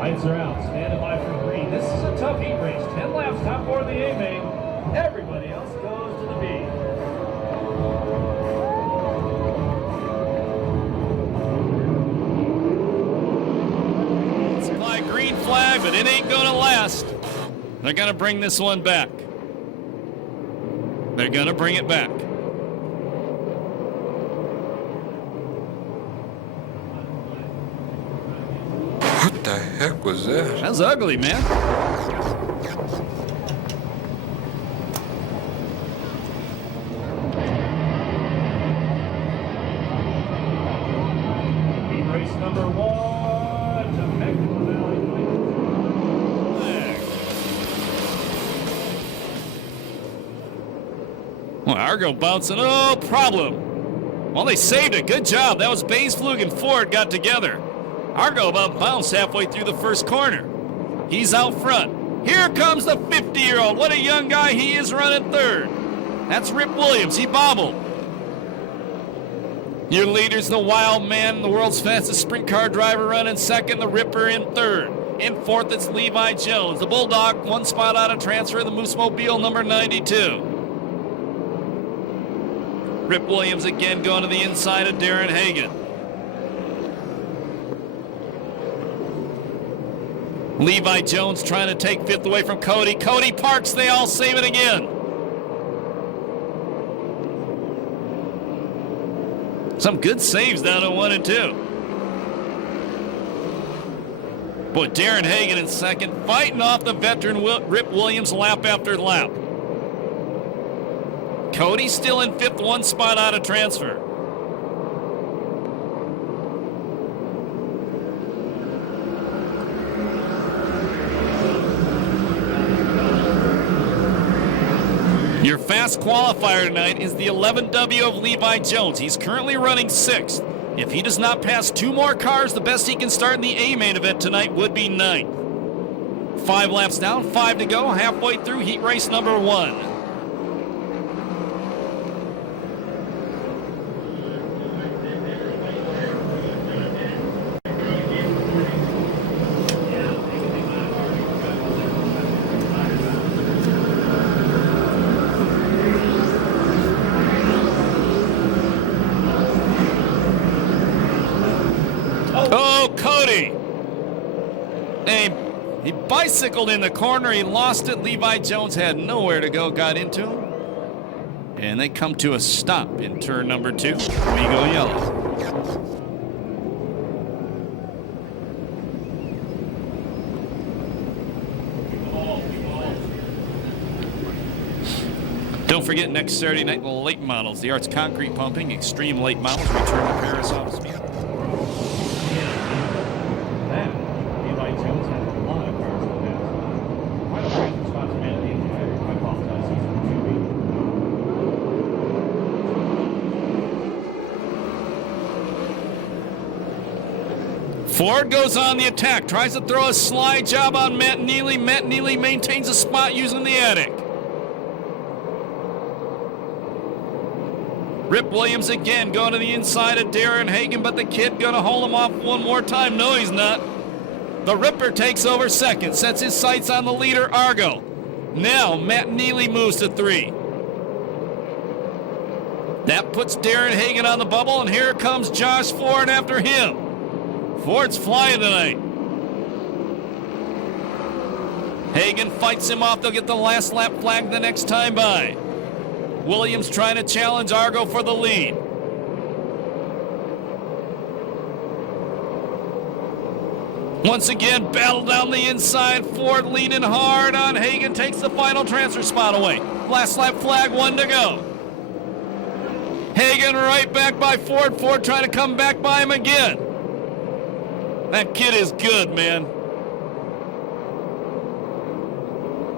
Lights are out. Standing by for green. This is a tough heat race. 10 laps, top four of the A main. Everybody else goes to the B. Supply green flag, but it ain't gonna last. They're gonna bring this one back. They're gonna bring it back. What the heck was that? That's ugly, man. Heat race number 1 to Mexico Valley. Well, Argo bouncing, no problem. Well, they saved it. Good job. That was Baysflug and Ford got together. Argo about bounced halfway through the first corner. He's out front. Here comes the 50-year-old. What a young guy he is running third. That's Rip Williams. He bobbled. Your leader's the wild man, the world's fastest sprint car driver running second, the Ripper in third. In fourth, it's Levi Jones. The Bulldog, one spot out of transfer, the Moose Mobile, number 92. Rip Williams again going to the inside of Darren Hagan. Levi Jones trying to take fifth away from Cody. Cody parks, they all save it again. Some good saves down to 1 and 2. Boy, Darren Hagan in second, fighting off the veteran Rip Williams lap after lap. Cody still in fifth, one spot out of transfer. Your fast qualifier tonight is the 11W of Levi Jones. He's currently running 6th. If he does not pass 2 more cars, the best he can start in the A main event tonight would be 9th. 5 laps down, 5 to go, halfway through heat race number 1. Oh, Cody! He bicycled in the corner. He lost it. Levi Jones had nowhere to go. Got into him. And they come to a stop in turn number 2. We go yellow. Don't forget, next Saturday night, the late models. The Arts Concrete Pumping Extreme Late Models return to Perris Auto Speedway. That, Levi Jones has a lot of cars in the past. Final transfer spots man at the entire. I apologize. He's from 2B. Ford goes on the attack, tries to throw a slide job on Matt Neely. Matt Neely maintains a spot using the attic. Rip Williams again going to the inside of Darren Hagen, but the kid going to hold him off one more time. No, he's not. The Ripper takes over second, sets his sights on the leader, Argo. Now Matt Neely moves to 3. That puts Darren Hagen on the bubble, and here comes Josh Ford after him. Ford's flying tonight. Hagen fights him off. They'll get the last lap flag the next time by. Williams trying to challenge Argo for the lead. Once again, battle down the inside. Ford leaning hard on Hagen. Takes the final transfer spot away. Last lap flag, 1 to go. Hagen right back by Ford. Ford trying to come back by him again. That kid is good, man.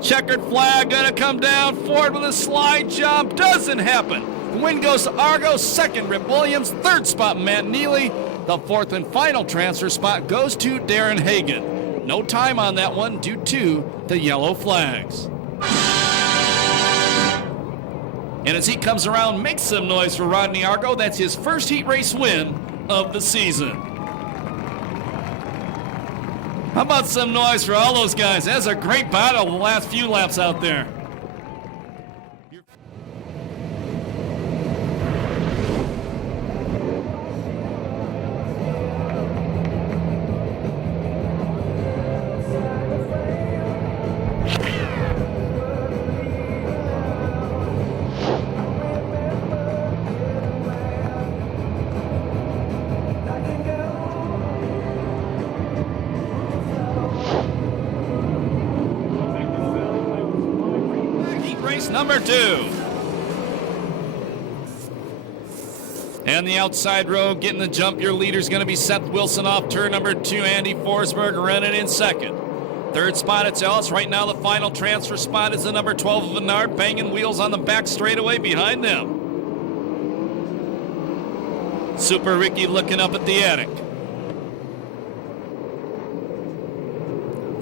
Checkered flag gonna come down. Ford with a slide job. Doesn't happen. The win goes to Argo. Second, Rip Williams. Third spot, Matt Neely. The fourth and final transfer spot goes to Darren Hagen. No time on that one due to the yellow flags. And as he comes around, makes some noise for Rodney Argo. That's his first heat race win of the season. How about some noise for all those guys? That's a great battle the last few laps out there. Race number 2. And the outside row getting the jump. Your leader's going to be Seth Wilson off turn number 2. Andy Forsberg running in second. Third spot, it's Ellis. Right now, the final transfer spot is the number 12 of Vennard, banging wheels on the back straightaway behind them. Super Ricky looking up at the attic.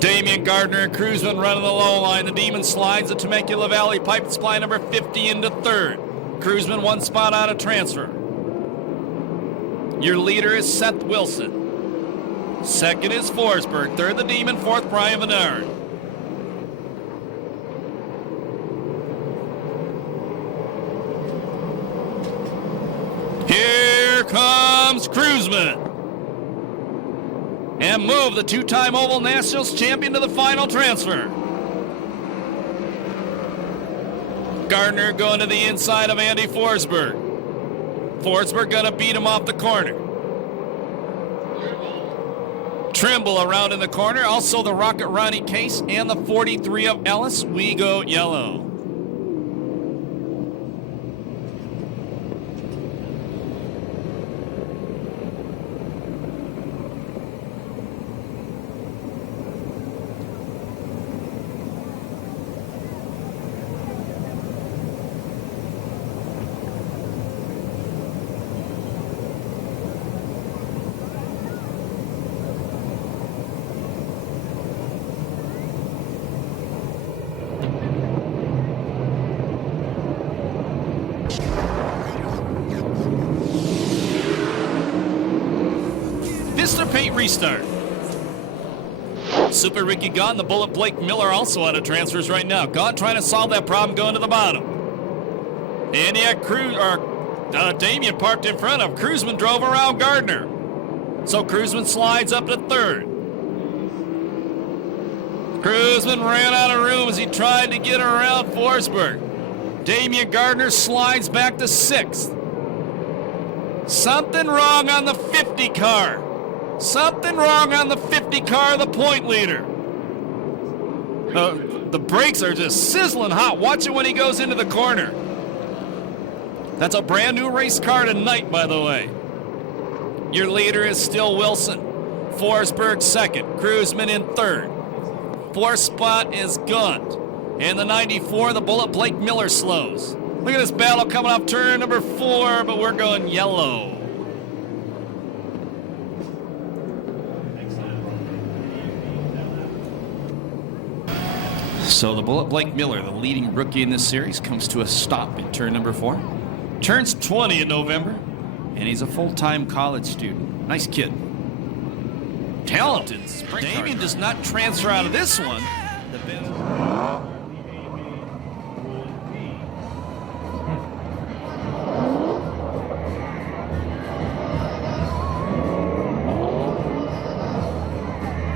Damian Gardner and Cruzman running the low line. The Demon slides the Temecula Valley pipe supply number 50 into third. Cruzman 1 spot out of transfer. Your leader is Seth Wilson. Second is Forsberg. Third, the Demon. Fourth, Brian Vennard. Here comes Cruzman. And move the 2-time Oval Nationals champion to the final transfer. Gardner going to the inside of Andy Forsberg. Forsberg going to beat him off the corner. Trimble around in the corner. Also the Rocket Ronnie Case and the 43 of Ellis. We go yellow. Mr. Paint restart. Super Ricky gone. The Bullet Blake Miller also out of transfers right now. Gone trying to solve that problem going to the bottom. And yeah, Damian parked in front of. Cruzman drove around Gardner. So Cruzman slides up to third. Cruzman ran out of room as he tried to get around Forsberg. Damian Gardner slides back to sixth. Something wrong on the 50 car. Something wrong on the 50 car, the point leader. The brakes are just sizzling hot. Watch it when he goes into the corner. That's a brand new race car tonight, by the way. Your leader is still Wilson. Forsberg second. Kruzman in third. Fourth spot is Gunt. And the 94, the Bullet, Blake Miller slows. Look at this battle coming off turn number 4, but we're going yellow. So the Bullet, Blake Miller, the leading rookie in this series, comes to a stop in turn number 4. Turns 20 in November, and he's a full-time college student. Nice kid. Talented sprint car. Damien does not transfer out of this one.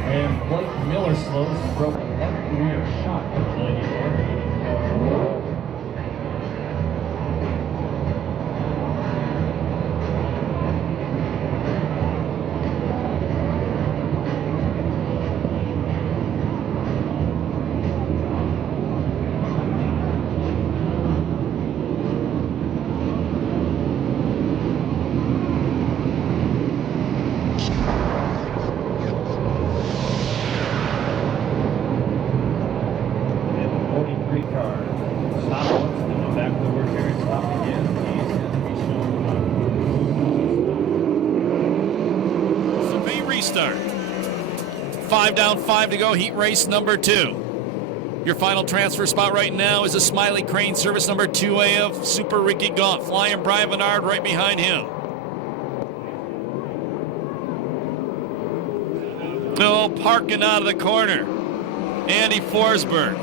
And Blake Miller slows and broke that rear shot. Start. 5 down, 5 to go, heat race number 2. Your final transfer spot right now is a Smiley Crane service number 2A of Super Ricky Gaunt, flying Brian Bernard right behind him. Oh, parking out of the corner. Andy Forsberg.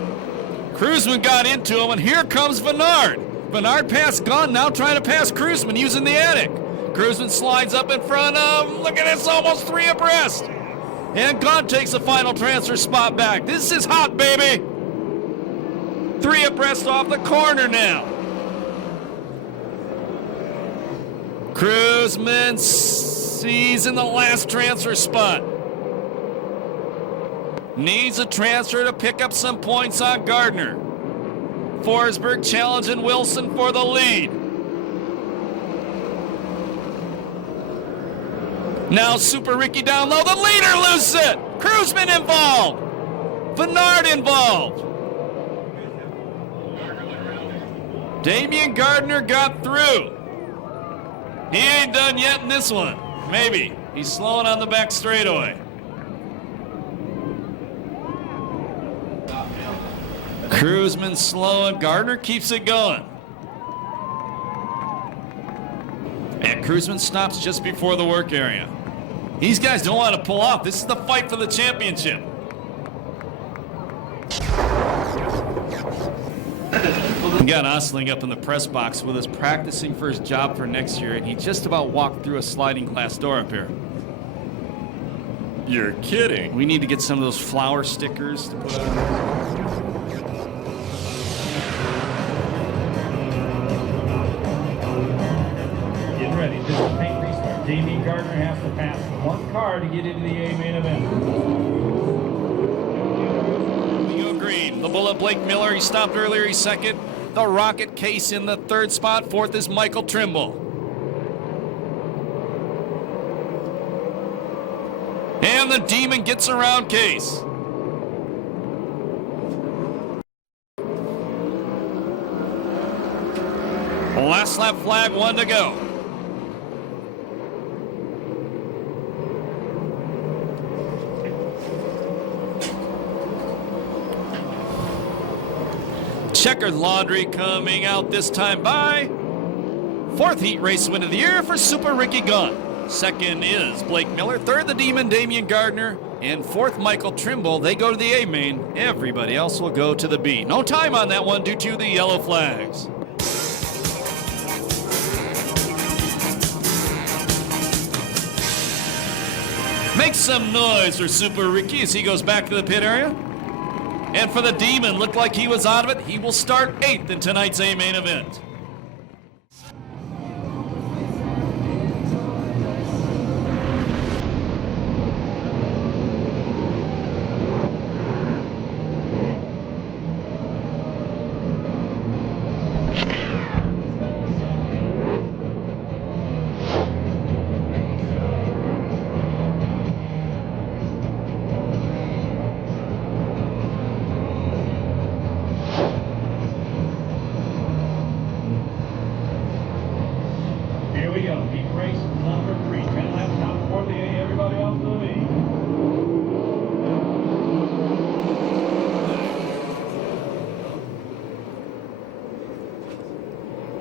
Kruzman got into him, and here comes Bernard. Bernard passed Gaunt, now trying to pass Kruzman using the attic. Kruzman slides up in front of him. Look at this, almost 3 abreast. And Gaunt takes the final transfer spot back. This is hot, baby. 3 abreast off the corner now. Kruzman sees in the last transfer spot. Needs a transfer to pick up some points on Gardner. Forsberg challenging Wilson for the lead. Now Super Ricky down low. The leader loses it. Kruzman involved. Bernard involved. Damian Gardner got through. He ain't done yet in this one. Maybe. He's slowing on the back straightaway. Kruzman slowing. Gardner keeps it going. And Kruzman stops just before the work area. These guys don't want to pull off. This is the fight for the championship. We got Osling up in the press box with us practicing for his job for next year, and he just about walked through a sliding glass door up here. You're kidding. We need to get some of those flower stickers to put on. Ready. This is paint restart. Damian Gardner has to pass 1 car to get into the A main event. You agree. The Bullet, Blake Miller, he stopped earlier, he's second. The Rocket Case in the 3rd spot. 4th is Michael Trimble. And the Demon gets around Case. Last lap flag, 1 to go. Checkered Laundry coming out this time by 4th heat race win of the year for Super Ricky Gaunt. 2nd is Blake Miller. 3rd, the Demon, Damian Gardner. And 4th, Michael Trimble. They go to the A main. Everybody else will go to the B. No time on that one due to the yellow flags. Make some noise for Super Ricky as he goes back to the pit area. And for the Demon, looked like he was out of it. He will start 8th in tonight's A main event.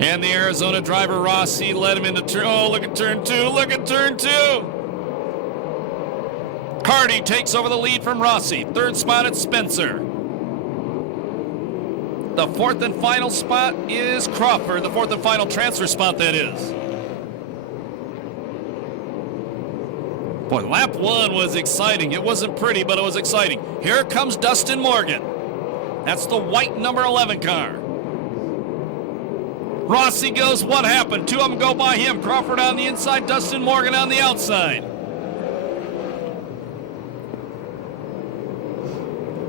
And the Arizona driver, Rossi, led him into turn. Oh, look at turn two. Look at turn two. Carty takes over the lead from Rossi. Third spot at Spencer. The fourth and final spot is Crawford. The fourth and final transfer spot, that is. Boy, lap one was exciting. It wasn't pretty, but it was exciting. Here comes Dustin Morgan. That's the white number 11 car. Rossi goes, what happened? Two of them go by him. Crawford on the inside, Dustin Morgan on the outside.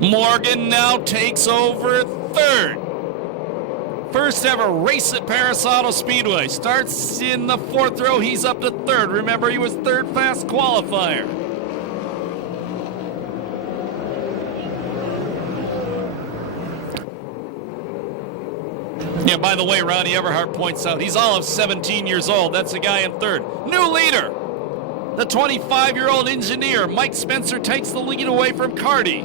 Morgan now takes over third. First ever race at Perris Auto Speedway. Starts in the fourth row, he's up to third. Remember, he was third fast qualifier. Yeah, by the way, Ronnie Everhart points out he's all of 17 years old. That's the guy in third. New leader, the 25-year-old engineer. Mike Spencer takes the lead away from Carty.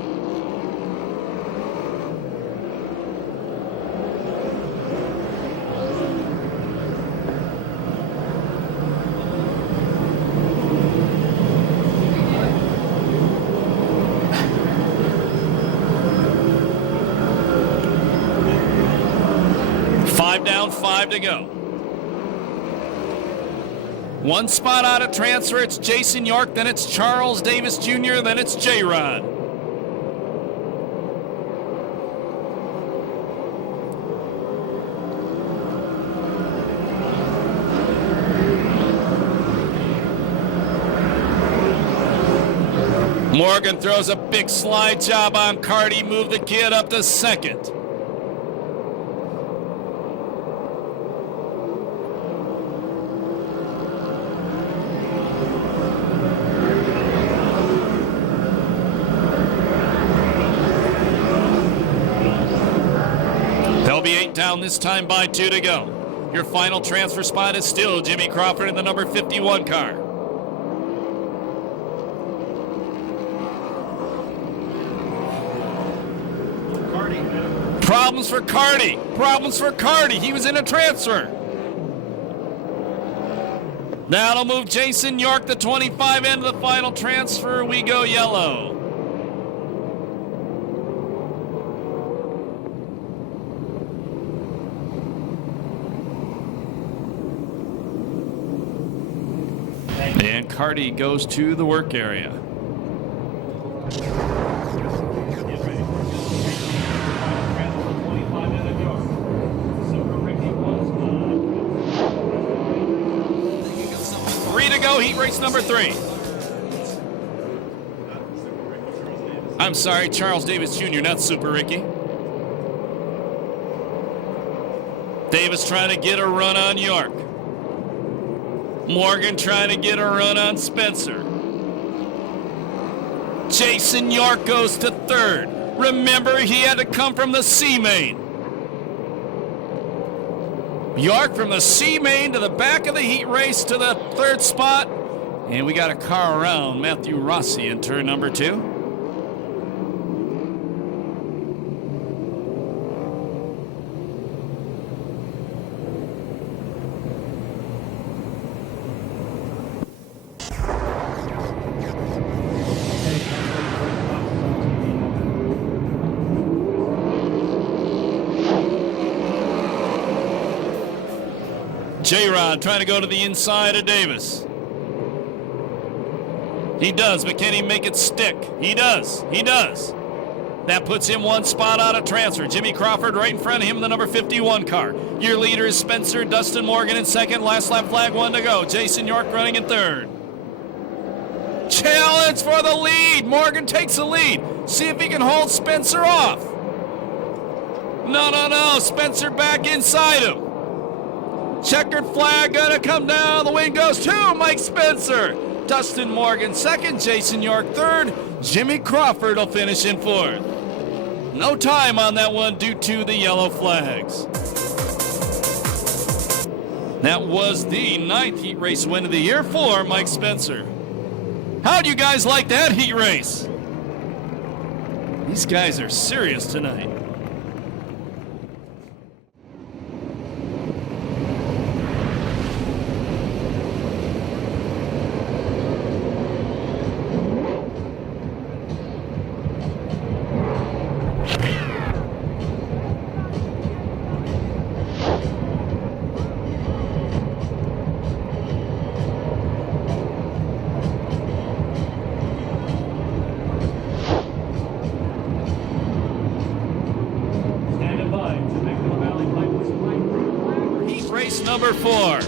Down, 5 to go. One spot out of transfer, it's Jason York, then it's Charles Davis Jr., then it's J-Rod. Morgan throws a big slide job on Carty, move the kid up to second. They'll be 8 down this time by 2 to go. Your final transfer spot is still Jimmy Crawford in the number 51 car. Problems for Carty. Problems for Carty. He was in a transfer. That'll move Jason York, the 25, into the final transfer. We go yellow. And Carty goes to the work area. Heat race number 3. I'm sorry, Charles Davis Jr., not Super Ricky. Davis trying to get a run on York. Morgan trying to get a run on Spencer. Jason York goes to third. Remember, he had to come from the C main. York from the C main to the back of the heat race to the third spot. And we got a car around Matthew Rossi in turn number 2. J-Rod trying to go to the inside of Davis. He does, but can he make it stick? He does. He does. That puts him one spot out of transfer. Jimmy Crawford right in front of him, the number 51 car. Your leader is Spencer. Dustin Morgan in second. Last lap flag, 1 to go. Jason York running in third. Challenge for the lead. Morgan takes the lead. See if he can hold Spencer off. No. Spencer back inside him. Checkered flag gonna come down. The wing goes to Mike Spencer. Dustin Morgan second, Jason York third. Jimmy Crawford will finish in fourth. No time on that one due to the yellow flags. That was the 9th heat race win of the year for Mike Spencer. How'd you guys like that heat race? These guys are serious tonight. race number 4.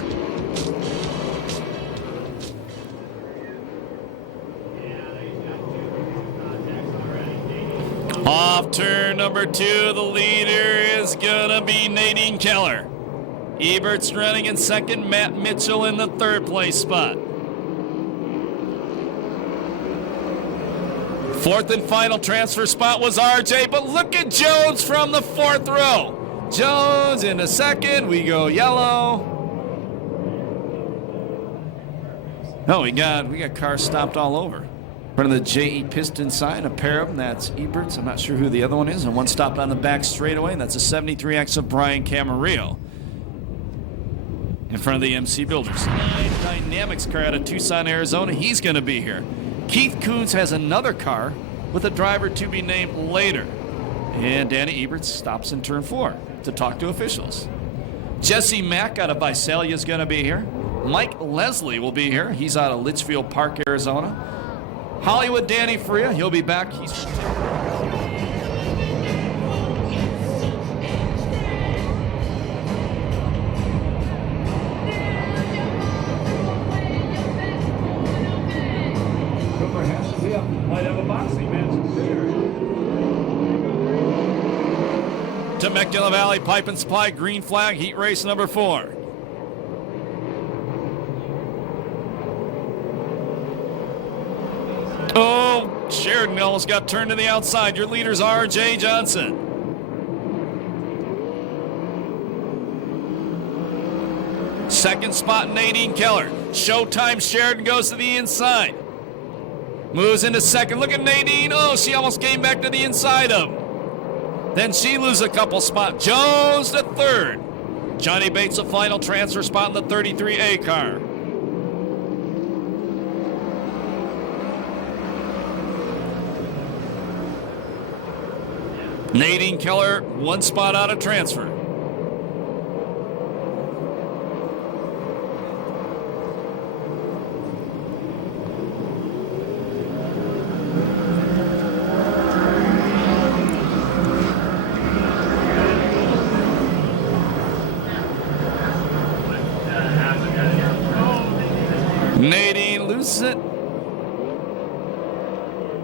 Off turn number 2, the leader is gonna be Nadine Keller. Ebert's running in second, Matt Mitchell in the third place spot. Fourth and final transfer spot was RJ, but look at Jones from the 4th row. Jones in the second, we go yellow. Oh, we got cars stopped all over. In front of the JE Piston sign, a pair of them, that's Ebert's. I'm not sure who the other one is. And one stopped on the back straightaway, and that's a 73X of Brian Camarillo. In front of the MC Builders. Dynamics car out of Tucson, Arizona. He's going to be here. Keith Coons has another car with a driver to be named later. And Danny Eberts stops in turn 4 to talk to officials. Jesse Mack out of Visalia is going to be here. Mike Leslie will be here. He's out of Litchfield Park, Arizona. Hollywood Danny Freya, he'll be back. He's might have a boxing match there. Temecula Valley Pipe and Supply green flag heat race number 4. Oh, Sheridan almost got turned to the outside. Your leader's R.J. Johnson. Second spot, Nadine Keller. Showtime Sheridan goes to the inside. Moves into second. Look at Nadine. Oh, she almost came back to the inside of him. Then she loses a couple spots. Jones to third. Johnny Bates a final transfer spot in the 33A car. Nadine Keller, one spot out of transfer. Nadine loses it.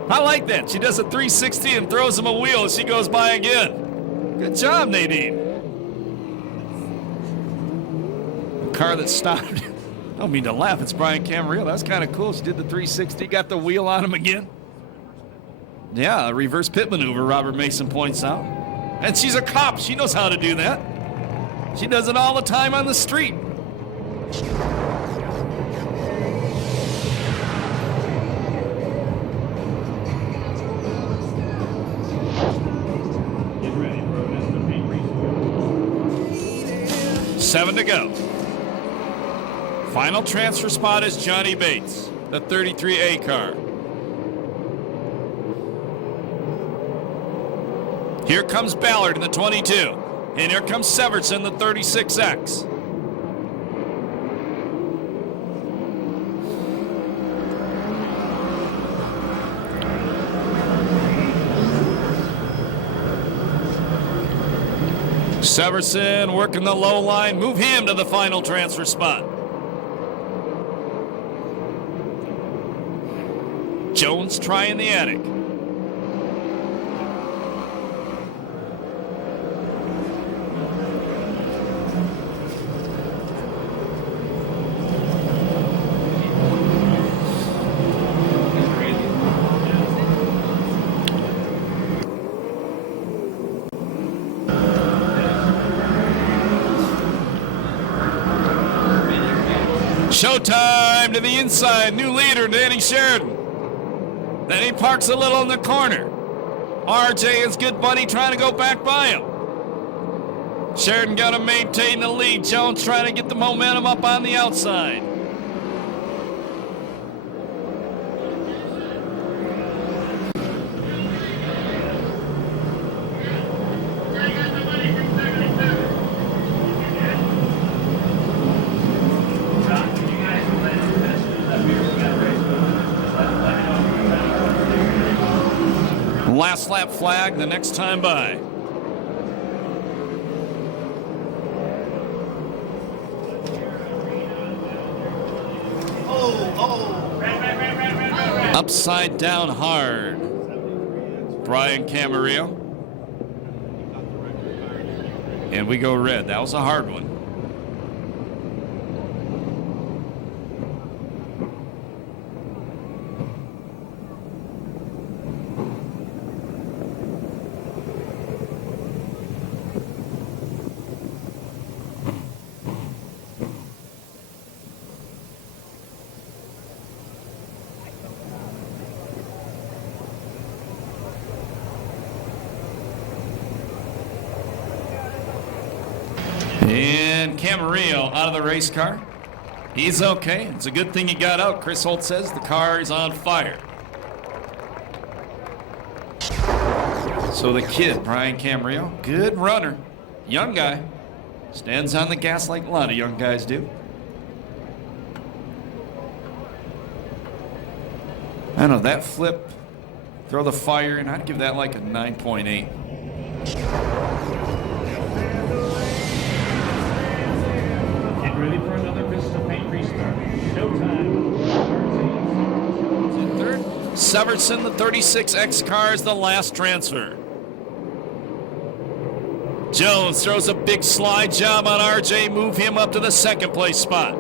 I like that. She does a 360 and throws him a wheel as she goes by again. Good job, Nadine. The car that stopped. Don't mean to laugh. It's Brian Camarillo. That's kind of cool. She did the 360, got the wheel on him again. Yeah, a reverse pit maneuver, Robert Mason points out. And she's a cop. She knows how to do that. She does it all the time on the street. Get ready for a Mr. Pete Reese. 7 to go. Final transfer spot is Johnny Bates, the 33A car. Here comes Ballard in the 22. And here comes Severson, the 36X. Severson working the low line. Move him to the final transfer spot. Jones trying the attic. Showtime to the inside. New leader, Danny Sheridan. Then he parks a little in the corner. RJ is good buddy trying to go back by him. Sheridan got to maintain the lead. Jones trying to get the momentum up on the outside. Last lap flag the next time by. upside down hard. Brian Camarillo. And we go red. That was a hard one. And Camarillo out of the race car. He's okay. It's a good thing he got out. Chris Holt says the car is on fire. So the kid, Brian Camarillo, good runner. Young guy. Stands on the gas like a lot of young guys do. I don't know, that flip, throw the fire, and I'd give that like a 9.8. Ready for another piston paint restart. Showtime. Third, Severson, the 36X car, is the last transfer. Jones throws a big slide job on RJ, move him up to the second place spot.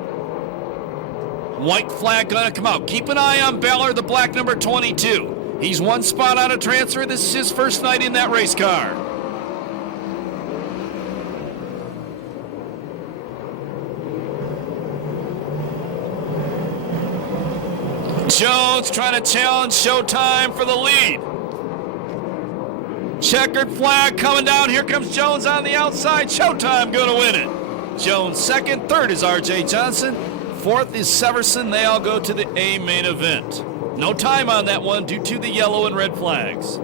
White flag gonna come out. Keep an eye on Ballard, the black number 22. He's one spot out of transfer. This is his first night in that race car. Jones trying to challenge Showtime for the lead. Checkered flag coming down. Here comes Jones on the outside. Showtime going to win it. Jones second. Third is RJ Johnson. Fourth is Severson. They all go to the A main event. No time on that one due to the yellow and red flags.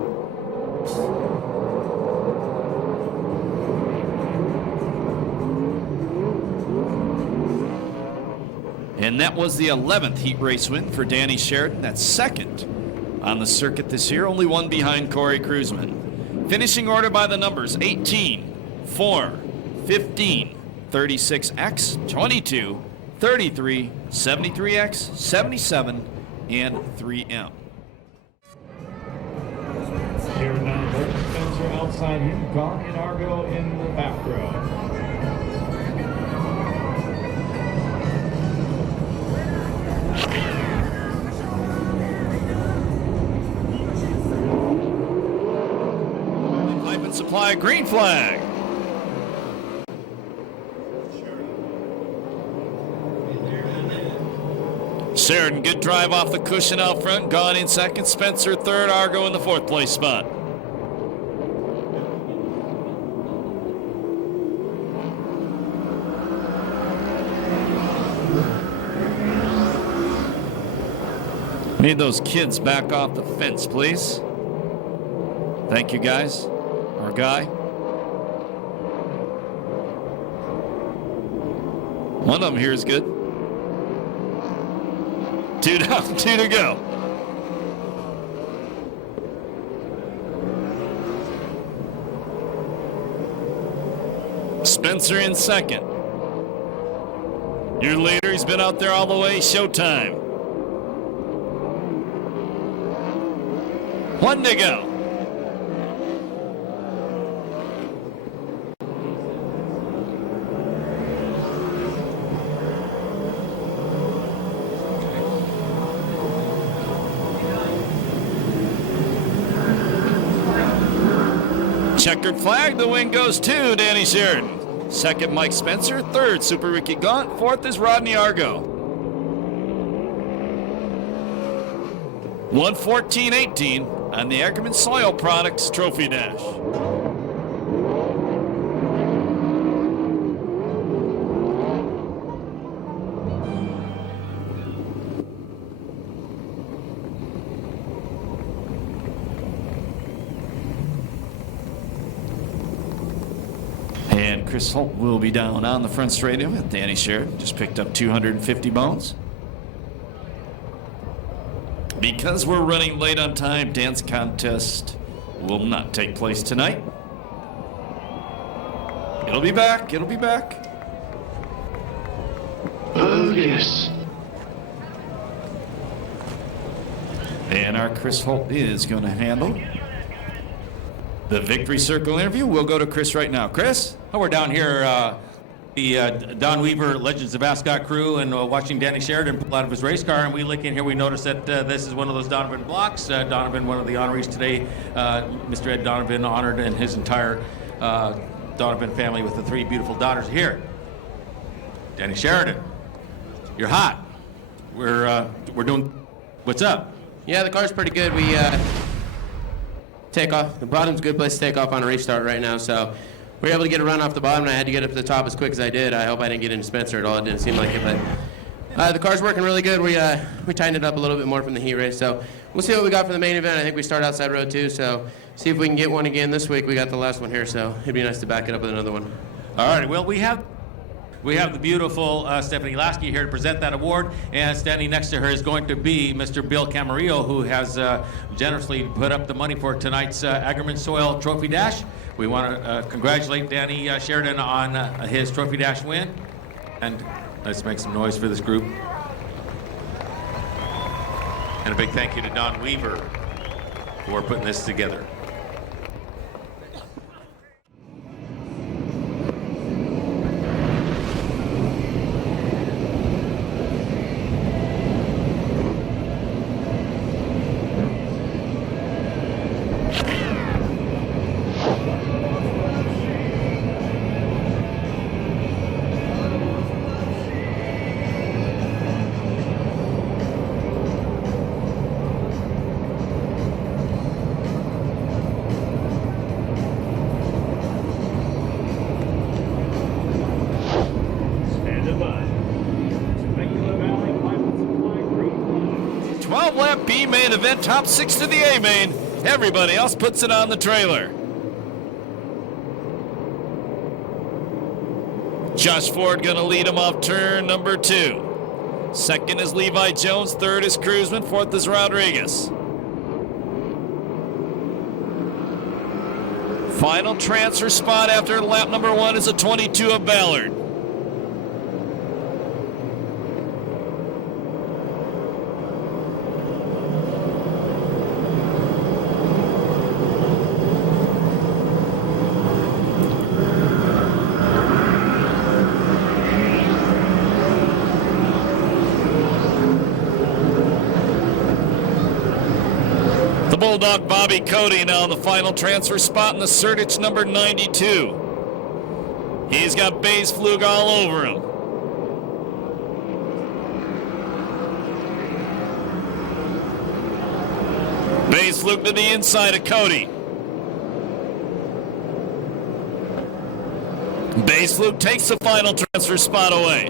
And that was the 11th heat race win for Danny Sheridan. That's second on the circuit this year, only one behind Corey Kruisman. Finishing order by the numbers: 18, 4, 15, 36X, 22, 33, 73X, 77, and 3M. Sheridan on board, Spencer outside him, Gaunt and Argo in the back row. Pipe and Supply green flag. Sheridan, good drive off the cushion out front. Gone in second. Spencer third. Argo in the fourth place spot. Need those kids back off the fence, please. Thank you, guys. Or guy. One of them here is good. 2 down, 2 to go. Spencer in second. Your leader, he's been out there all the way. Showtime. 1 to go. Checkered flag, the win goes to Danny Sheridan. Second, Mike Spencer. Third, Super Ricky Gaunt. Fourth is Rodney Argo. 1:14:18 on the Ackerman Soil Products Trophy Dash. And Chris Holt will be down on the front straight with Danny Sheridan. Just picked up 250 bones. Because we're running late on time, dance contest will not take place tonight. It'll be back. It'll be back. Oh, yes. And our Chris Holt is going to handle the victory circle interview. We'll go to Chris right now. Chris? Oh, we're down here, the Don Weaver Legends of Ascot crew, and watching Danny Sheridan pull out of his race car. And we look in here, we notice that this is one of those Donovan blocks. Donovan, one of the honorees today, Mr. Ed Donovan, honored, and his entire Donovan family with the 3 beautiful daughters here. Danny Sheridan, you're hot. We're doing. What's up? Yeah, the car's pretty good. We take off. The bottom's a good place to take off on a restart right now, so we were able to get a run off the bottom, and I had to get up to the top as quick as I did. I hope I didn't get into Spencer at all. It didn't seem like it, but the car's working really good. We tightened it up a little bit more from the heat race, so we'll see what we got for the main event. I think we start outside row 2, so see if we can get one again this week. We got the last one here, so it'd be nice to back it up with another one. All right. Well, we have the beautiful Stephanie Lasky here to present that award, and standing next to her is going to be Mr. Bill Camarillo, who has generously put up the money for tonight's Ackerman Soil Trophy Dash. We want to congratulate Danny Sheridan on his Trophy Dash win, and let's make some noise for this group. And a big thank you to Don Weaver for putting this together. Standing by. Temecula Valley Pipe Supply Group. 12-lap B main event, top 6 to the A main. Everybody else puts it on the trailer. Josh Ford going to lead him off turn number 2. Second is Levi Jones. Third is Cruzman. Fourth is Rodriguez. Final transfer spot after lap number 1 is a 22 of Ballard. Bulldog Bobby Cody now in the final transfer spot in the Sertich number 92. He's got Bays Flug all over him. Bays Flug to the inside of Cody. Bays Flug takes the final transfer spot away.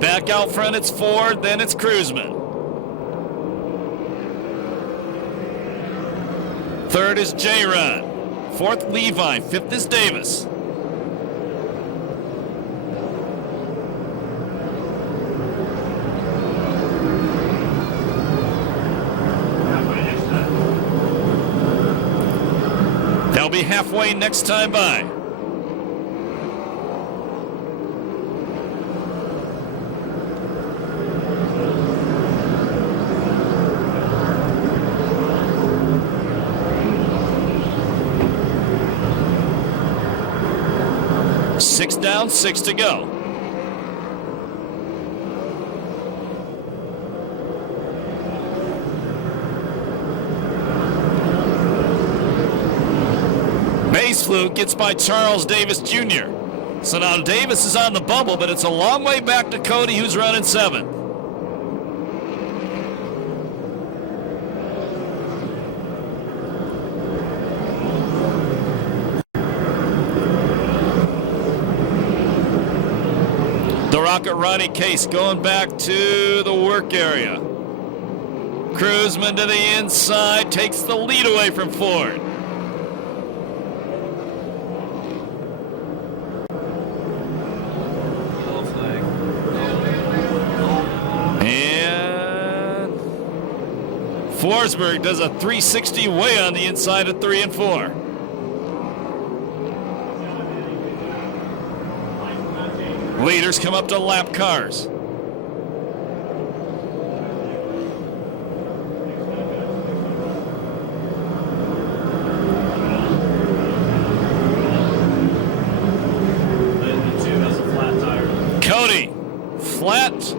Back out front it's Ford, then it's Cruzman. Third is J-Rod. Fourth, Levi. Fifth is Davis. They'll be halfway next time by. Six down, 6 to go. Bays Flug gets by Charles Davis Jr. So now Davis is on the bubble, but it's a long way back to Cody, who's running 7th. The Rocket Ronnie Case going back to the work area. Cruzman to the inside, takes the lead away from Ford. And Forsberg does a 360 way on the inside of 3 and 4. Leaders come up to lap cars. flat.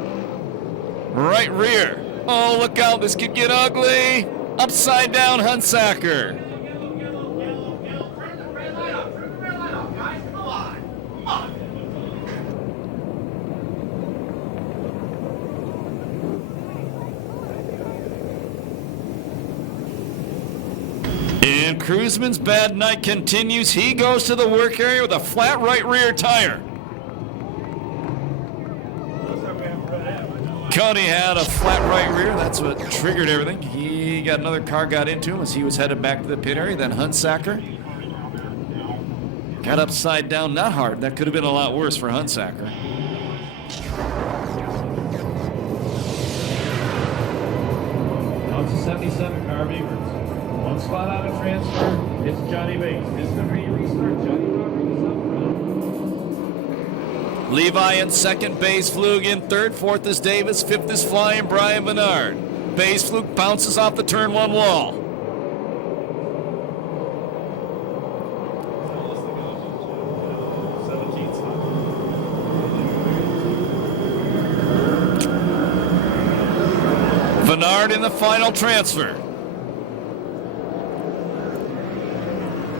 Right rear. Oh, look out, this could get ugly. Upside down Hunsaker. And Cruzman's bad night continues. He goes to the work area with a flat right rear tire. Cody had a flat right rear. That's what triggered everything. He got another car got into him as he was headed back to the pit area. Then Hunsaker got upside down, not hard. That could have been a lot worse for Hunsaker. Now it's a 77 car, Beavers. One spot out of transfer. It's Johnny Bates. It's the restart. Johnny Rodriguez up front. Levi in second, Bays Flug in third, fourth is Davis, fifth is flying Brian Bernard. Bays Flug bounces off the turn one wall. Bernard in the final transfer.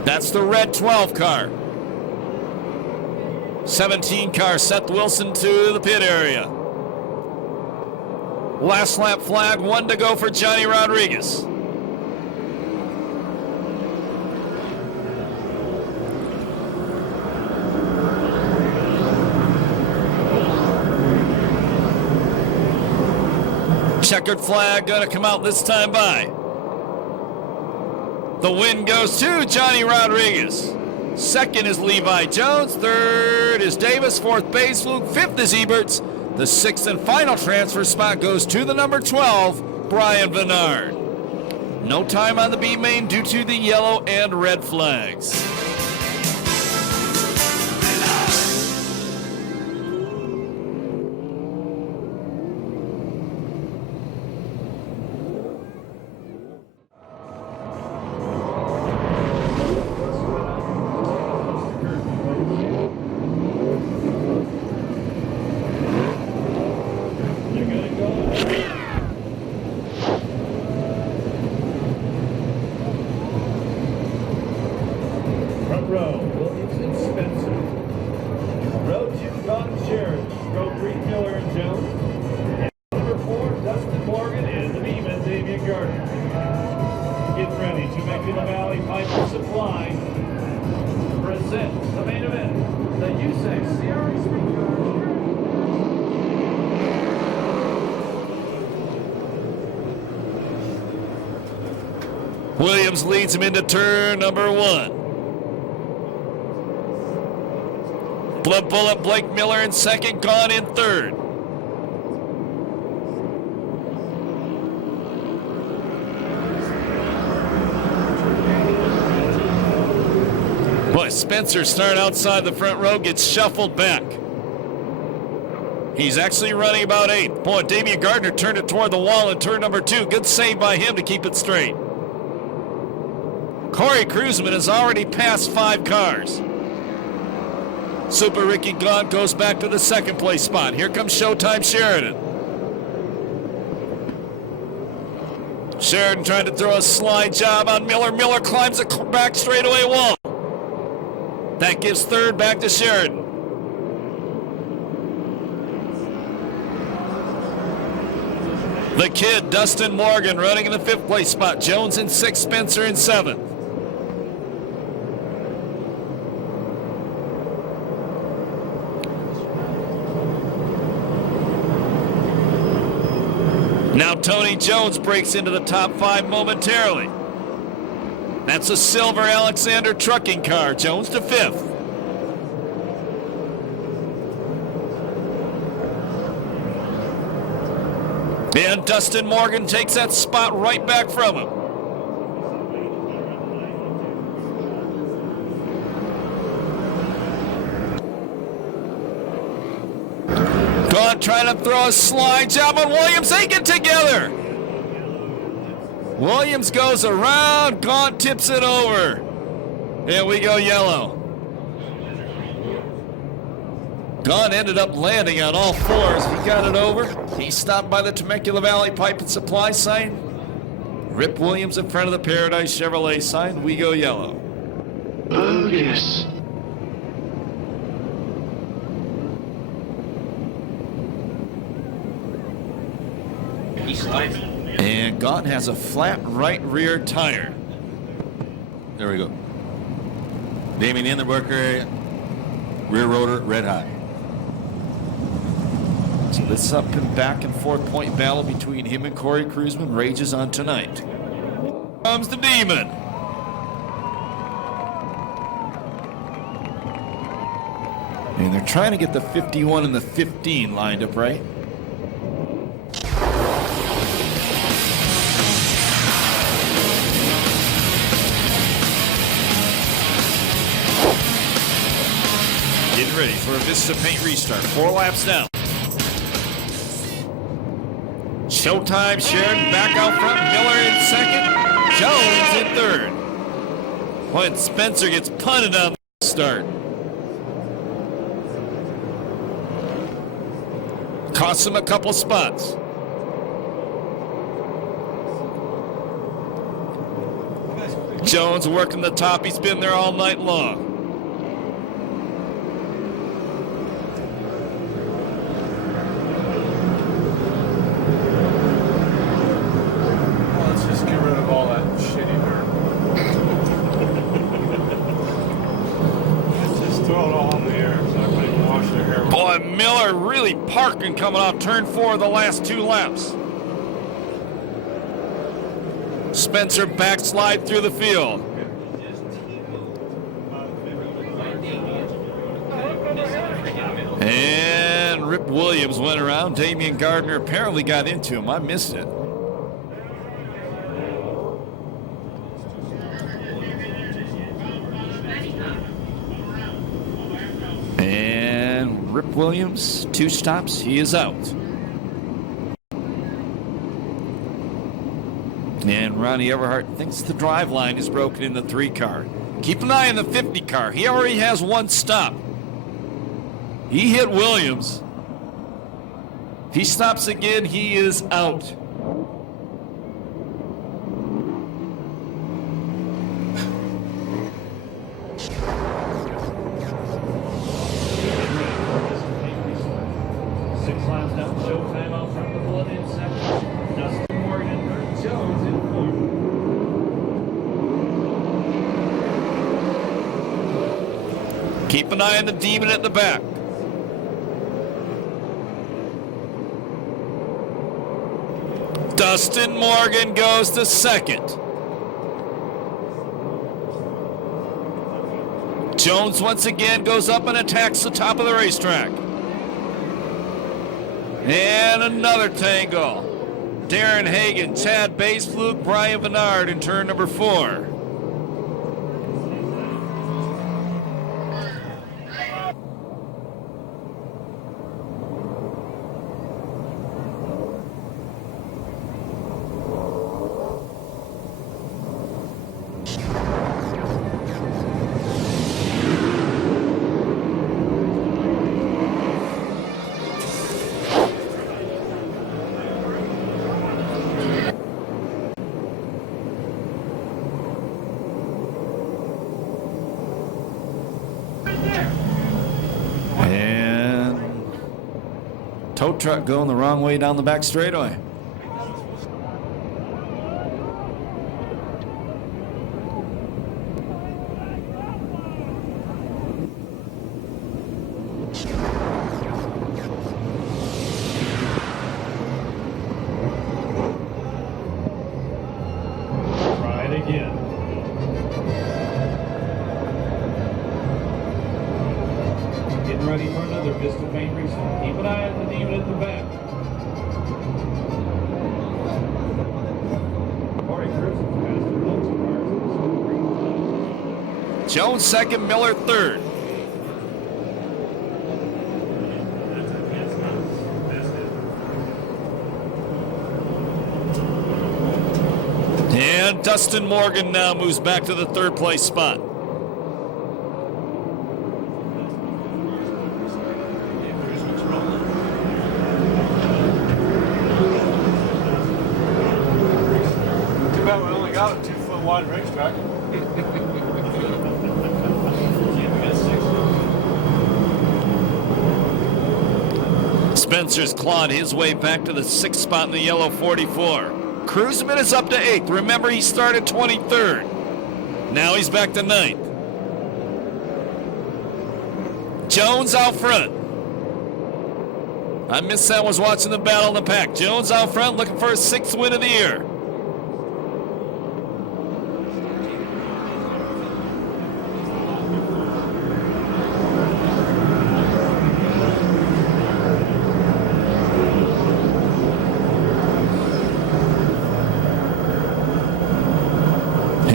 That's the red 12 car. 17 car, Seth Wilson to the pit area. Last lap flag, 1 to go for Johnny Rodriguez. Checkered flag gonna come out this time by. The win goes to Johnny Rodriguez. Second is Levi Jones. Third is Davis. Fourth, Bays Flug. Fifth is Eberts. The sixth and final transfer spot goes to the number 12, Brian Bernard. No time on the B main due to the yellow and red flags. Front row, Williams and Spencer. Row 2, Don Sheridan. Row 3, Miller and Jones. And number 4, Dustin Morgan and the Beeman, Damian Gardner. Getting ready to make the Valley Piper Supply present the main event, the USAC CRA Sprint Car. Williams leads him into turn number 1. Blood Bullet, Blake Miller in second, gone in third. Boy, Spencer starting outside the front row, gets shuffled back. He's actually running about 8. Boy, Damian Gardner turned it toward the wall in turn number 2. Good save by him to keep it straight. Corey Cruzman has already passed 5 cars. Super Ricky Gaunt goes back to the second place spot. Here comes Showtime Sheridan. Sheridan trying to throw a slide job on Miller. Miller climbs the back straightaway wall. That gives third back to Sheridan. The kid, Dustin Morgan, running in the 5th place spot. Jones in 6th, Spencer in 7th. Now Tony Jones breaks into the top 5 momentarily. That's a silver Alexander trucking car. Jones to 5th. And Dustin Morgan takes that spot right back from him. Gaunt trying to throw a slide job on Williams. They get together. Williams goes around. Gaunt tips it over. Here we go, yellow. Gunn ended up landing on all fours. He got it over. He stopped by the Temecula Valley Pipe and Supply sign. Rip Williams in front of the Paradise Chevrolet sign. We go yellow. Bogus. And Gunn has a flat right rear tire. There we go. Damien in the worker, rear rotor, red hot. So this up and back and forth point battle between him and Corey Cruzman rages on tonight. Comes the Demon. And they're trying to get the 51 and the 15 lined up, right? Getting ready for a Vista Paint restart. 4 laps down. Showtime, Sheridan back out front. Miller in second. Jones in third. When Spencer gets punted on the start. Costs him a couple spots. Jones working the top. He's been there all night long. Let's just get rid of all that shitty dirt. Let's just throw it all in the air so everybody can wash their hair. Boy, Miller really parking coming off turn 4 the last 2 laps. Spencer backslide through the field. And Rip Williams went around. Damian Gardner apparently got into him. I missed it. And Rip Williams, 2 stops, he is out. And Ronnie Everhart thinks the drive line is broken in the 3 car. Keep an eye on the 50 car. He already has 1 stop. He hit Williams. If he stops again, he is out. Showtime out front with Blood in second. Dustin Morgan in third. Jones in fourth. Keep an eye on the Demon at the back. Dustin Morgan goes to second. Jones once again goes up and attacks the top of the racetrack. And another tangle. Darren Hagan, Chad Basefluke, Brian Bernard in turn number 4. Tow truck going the wrong way down the back straightaway. Try it again. Getting ready for another Vista Paint restart. Keep an eye on the Demon at the back. Corey Cruzman's faster than cars. Jones second, Miller third. And Dustin Morgan now moves back to the 3rd place spot. Spencer's clawed his way back to the 6th spot in the yellow 44. Cruzman is up to 8th. Remember, he started 23rd. Now he's back to 9th. Jones out front. I missed that, was watching the battle in the pack. Jones out front looking for his 6th win of the year.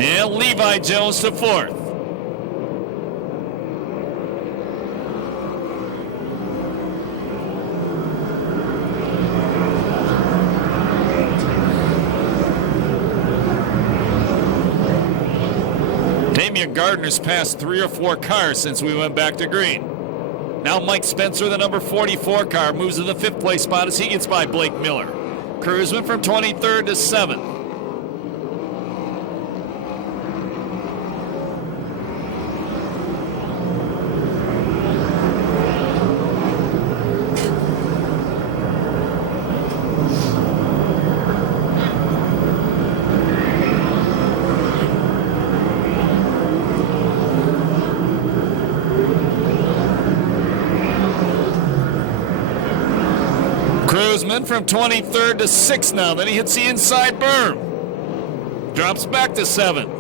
And Levi Jones to 4th. Damian Gardner's passed 3 or 4 cars since we went back to green. Now Mike Spencer, the number 44 car, moves to the 5th place spot as he gets by Blake Miller. Cruzman from 23rd to 7th. Cruzman from 23rd to 6th now. Then he hits the inside berm. Drops back to 7th.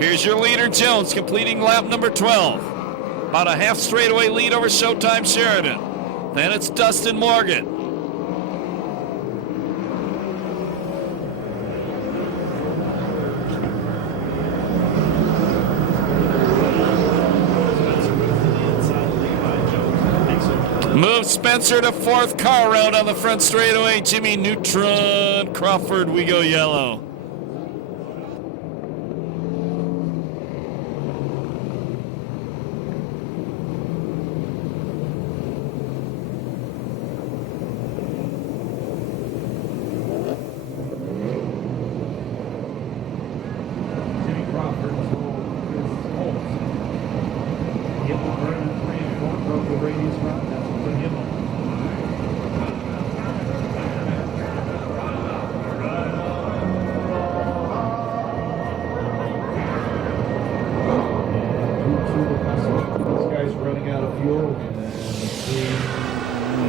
Here's your leader, Jones, completing lap number 12. About a half straightaway lead over Showtime Sheridan. Then it's Dustin Morgan. Move Spencer to 4th, car round on the front straightaway. Jimmy Neutron, Crawford, we go yellow. Jimmy Crawford was Holmes. Yellow burn 3 and 4, broke the radius route. That's what put him on. These guys are running out of fuel.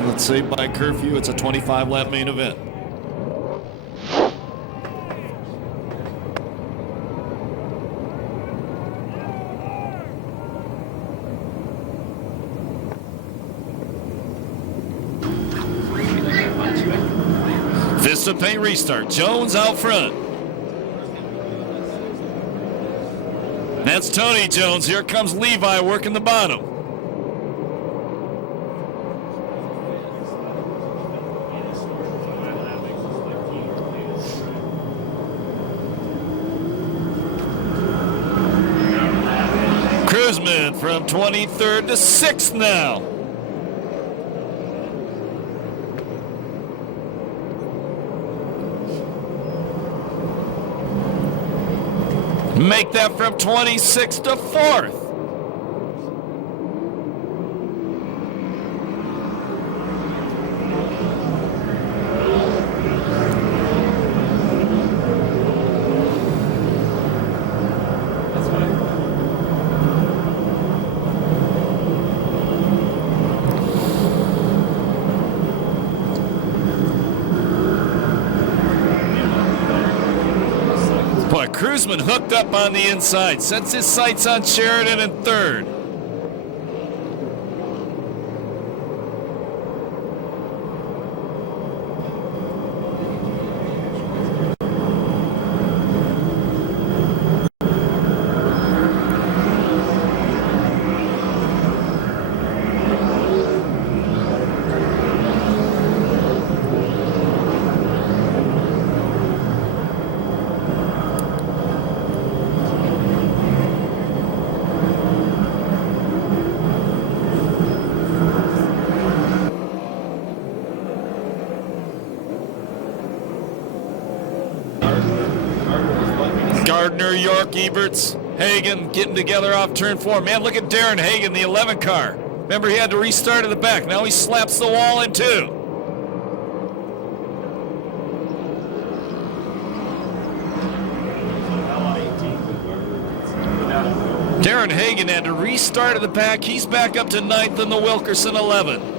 Let's say by curfew, it's a 25-lap main event. Vista Paint restart. Jones out front. That's Tony Jones. Here comes Levi working the bottom. Cruzman from 23rd to 6th now. Make that from 26th to 4th. Boy, Cruzman hooked up on the inside, sets his sights on Sheridan in 3rd. Gardner, York, Eberts, Hagan getting together off turn 4. Man, look at Darren Hagan, the 11 car. Remember, he had to restart at the back. Now he slaps the wall in two. Darren Hagan had to restart at the back. He's back up to 9th in the Wilkerson 11.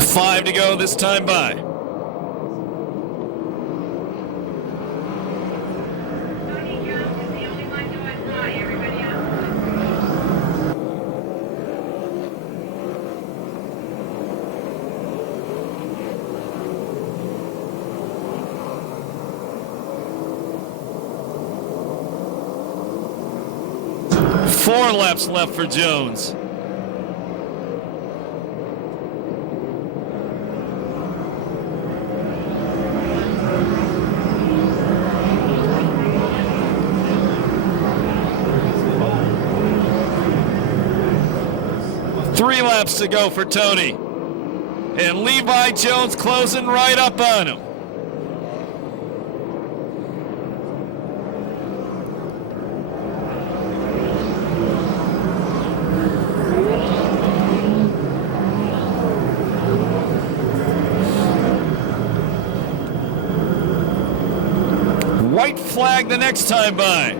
Five to go this time by. Four laps left for Jones. Three laps to go for Tony. And Levi Jones closing right up on him. White flag the next time by.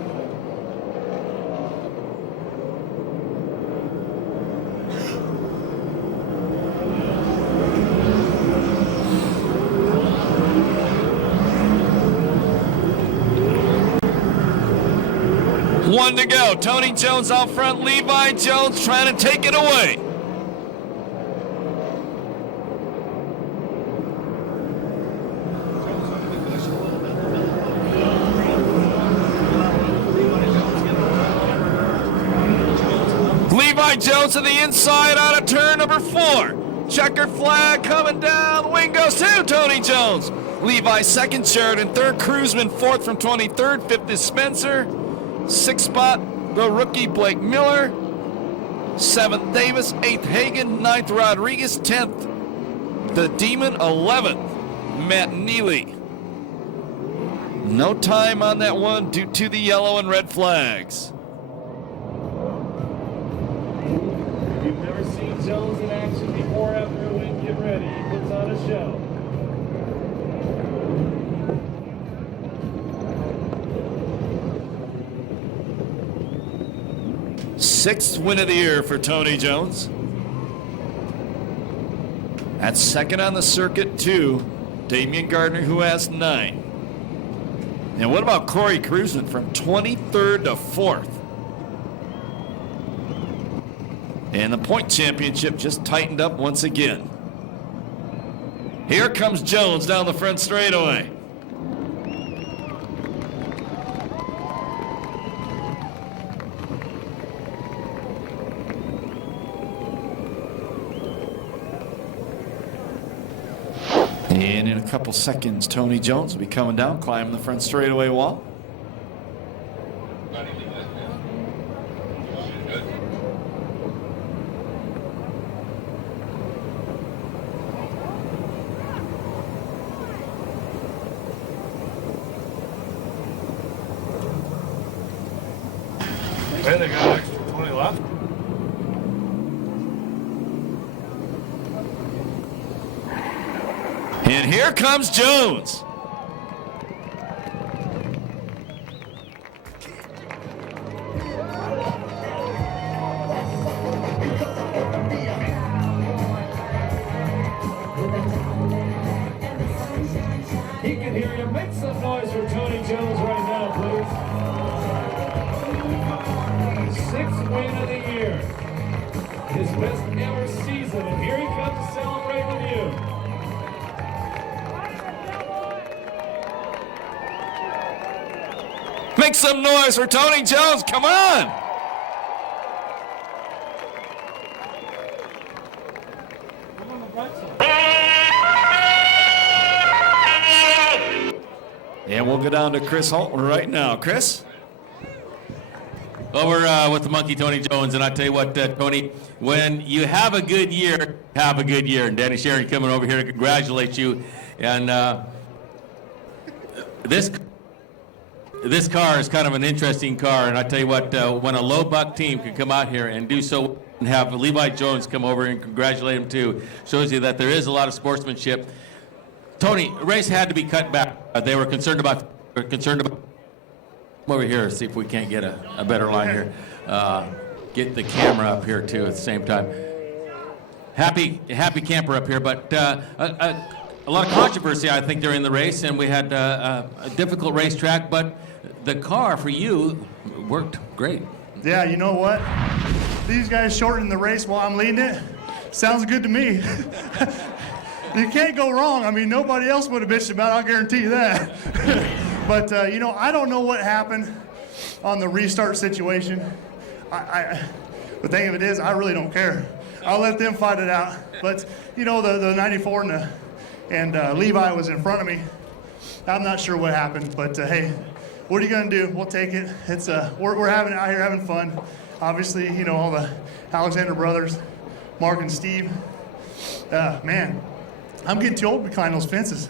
One to go. Tony Jones out front. Levi Jones trying to take it away. Levi Jones to the inside out of turn number 4. Checkered flag coming down. The wing goes to Tony Jones. Levi second, Sheridan third, Cruzman fourth from 23rd, fifth is Spencer. Sixth spot, the rookie Blake Miller. Seventh, Davis. Eighth, Hagan. Ninth, Rodriguez. 10th, the Demon. 11th, Matt Neely. No time on that one due to the yellow and red flags. If you've never seen Jones in action before after a win, get ready. He puts on a show. Sixth win of the year for Tony Jones. That's second on the circuit to Damian Gardner, who has 9. And what about Corey Cruzman from 23rd to 4th? And the point championship just tightened up once again. Here comes Jones down the front straightaway. And in a couple seconds, Tony Jones will be coming down, climbing the front straightaway wall. Hey, they got an extra 20 left. And here comes Jones. He can hear you. Make some noise for Tony Jones right now, please. Sixth win of the year. His best ever season. And here he comes to celebrate with you. Make some noise for Tony Jones. Come on. And we'll go down to Chris Holton right now. Chris? Over with the monkey, Tony Jones, and I tell you what, Tony, when you have a good year, have a good year. And Danny Sheridan coming over here to congratulate you. And this car is kind of an interesting car, and I tell you what, when a low buck team can come out here and do so, and have Levi Jones come over and congratulate him too, shows you that there is a lot of sportsmanship. Tony, race had to be cut back. They were concerned about. Over here, see if we can't get a better line here. Get the camera up here too at the same time. Happy camper up here, but a lot of controversy, I think, during the race, and we had a difficult racetrack, but the car for you worked great. Yeah, you know what? These guys shortening the race while I'm leading it. Sounds good to me. You can't go wrong. I mean, nobody else would have bitched about it, I'll guarantee you that. But, you know, I don't know what happened on the restart situation. The thing of it is, I really don't care. I'll let them fight it out. But, you know, the 94 and Levi was in front of me. I'm not sure what happened, but, hey, what are you going to do? We'll take it. It's we're having out here having fun. Obviously, you know, all the Alexander brothers, Mark and Steve. Man, I'm getting too old to climb those fences.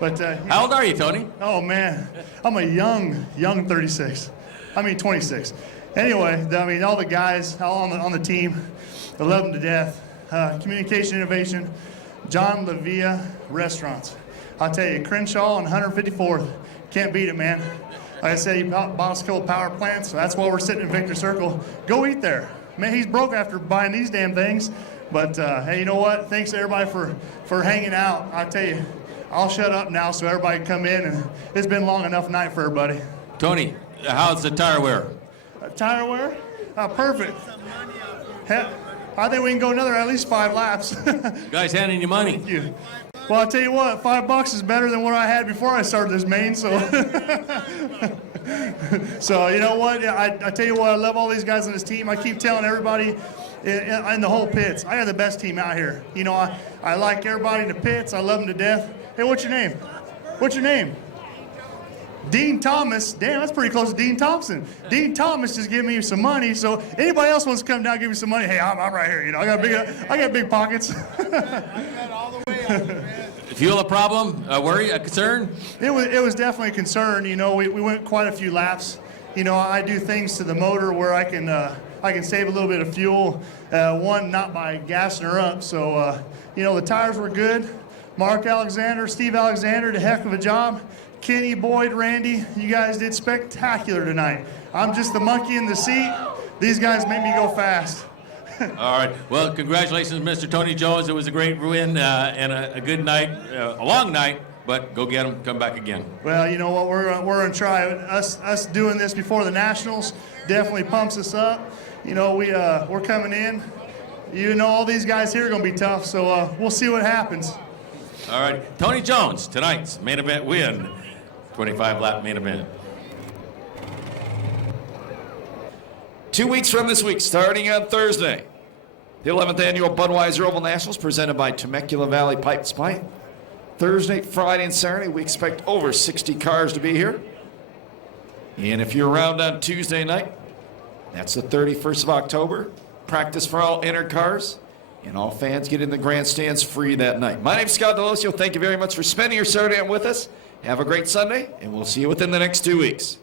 But how old are you, Tony? Oh man, I'm a young 36. I mean 26. Anyway, I mean all the guys all on the team, I love them to death. Communication Innovation, John Lavia Restaurants. I'll tell you, Crenshaw and 154th, can't beat it, man. Like I said, he bought us a couple power plants, so that's why we're sitting in Victor Circle. Go eat there. Man, he's broke after buying these damn things. But hey, you know what? Thanks to everybody for hanging out. I tell you, I'll shut up now so everybody can come in, and it's been long enough night for everybody. Tony, how's the tire wear? Tire wear? Perfect. Heck, I think we can go another at least 5 laps. Guys handing you money. Thank you. Well, I'll tell you what, $5 is better than what I had before I started this main, so. So, you know what? I tell you what, I love all these guys on this team. I keep telling everybody in the whole pits, I have the best team out here. You know, I like everybody in the pits. I love them to death. Hey, what's your name? What's your name? Dean Thomas. Damn, that's pretty close to Dean Thompson. Dean Thomas just gave me some money, so anybody else wants to come down and give me some money, hey, I'm right here. You know, I got big pockets. Feel a problem, a worry, a concern? It was definitely a concern. You know, we went quite a few laps. You know, I do things to the motor where I can save a little bit of fuel. One, not by gassing her up. So, you know, the tires were good. Mark Alexander, Steve Alexander did a heck of a job. Kenny, Boyd, Randy, you guys did spectacular tonight. I'm just the monkey in the seat. These guys make me go fast. All right. Well, congratulations, Mr. Tony Jones. It was a great win and a good night, a long night, but go get them, come back again. Well, you know what, we're going to try. Us doing this before the Nationals definitely pumps us up. You know, we're coming in. You know, all these guys here are going to be tough, so we'll see what happens. All right. Tony Jones, tonight's main event win, 25-lap main event. 2 weeks from this week, starting on Thursday, the 11th annual Budweiser Oval Nationals presented by Temecula Valley Pipe and Pipe. Thursday, Friday, and Saturday, we expect over 60 cars to be here. And if you're around on Tuesday night, that's the 31st of October. Practice for all entered cars, and all fans get in the grandstands free that night. My name's Scott Delosio. Thank you very much for spending your Saturday with us. Have a great Sunday, and we'll see you within the next 2 weeks.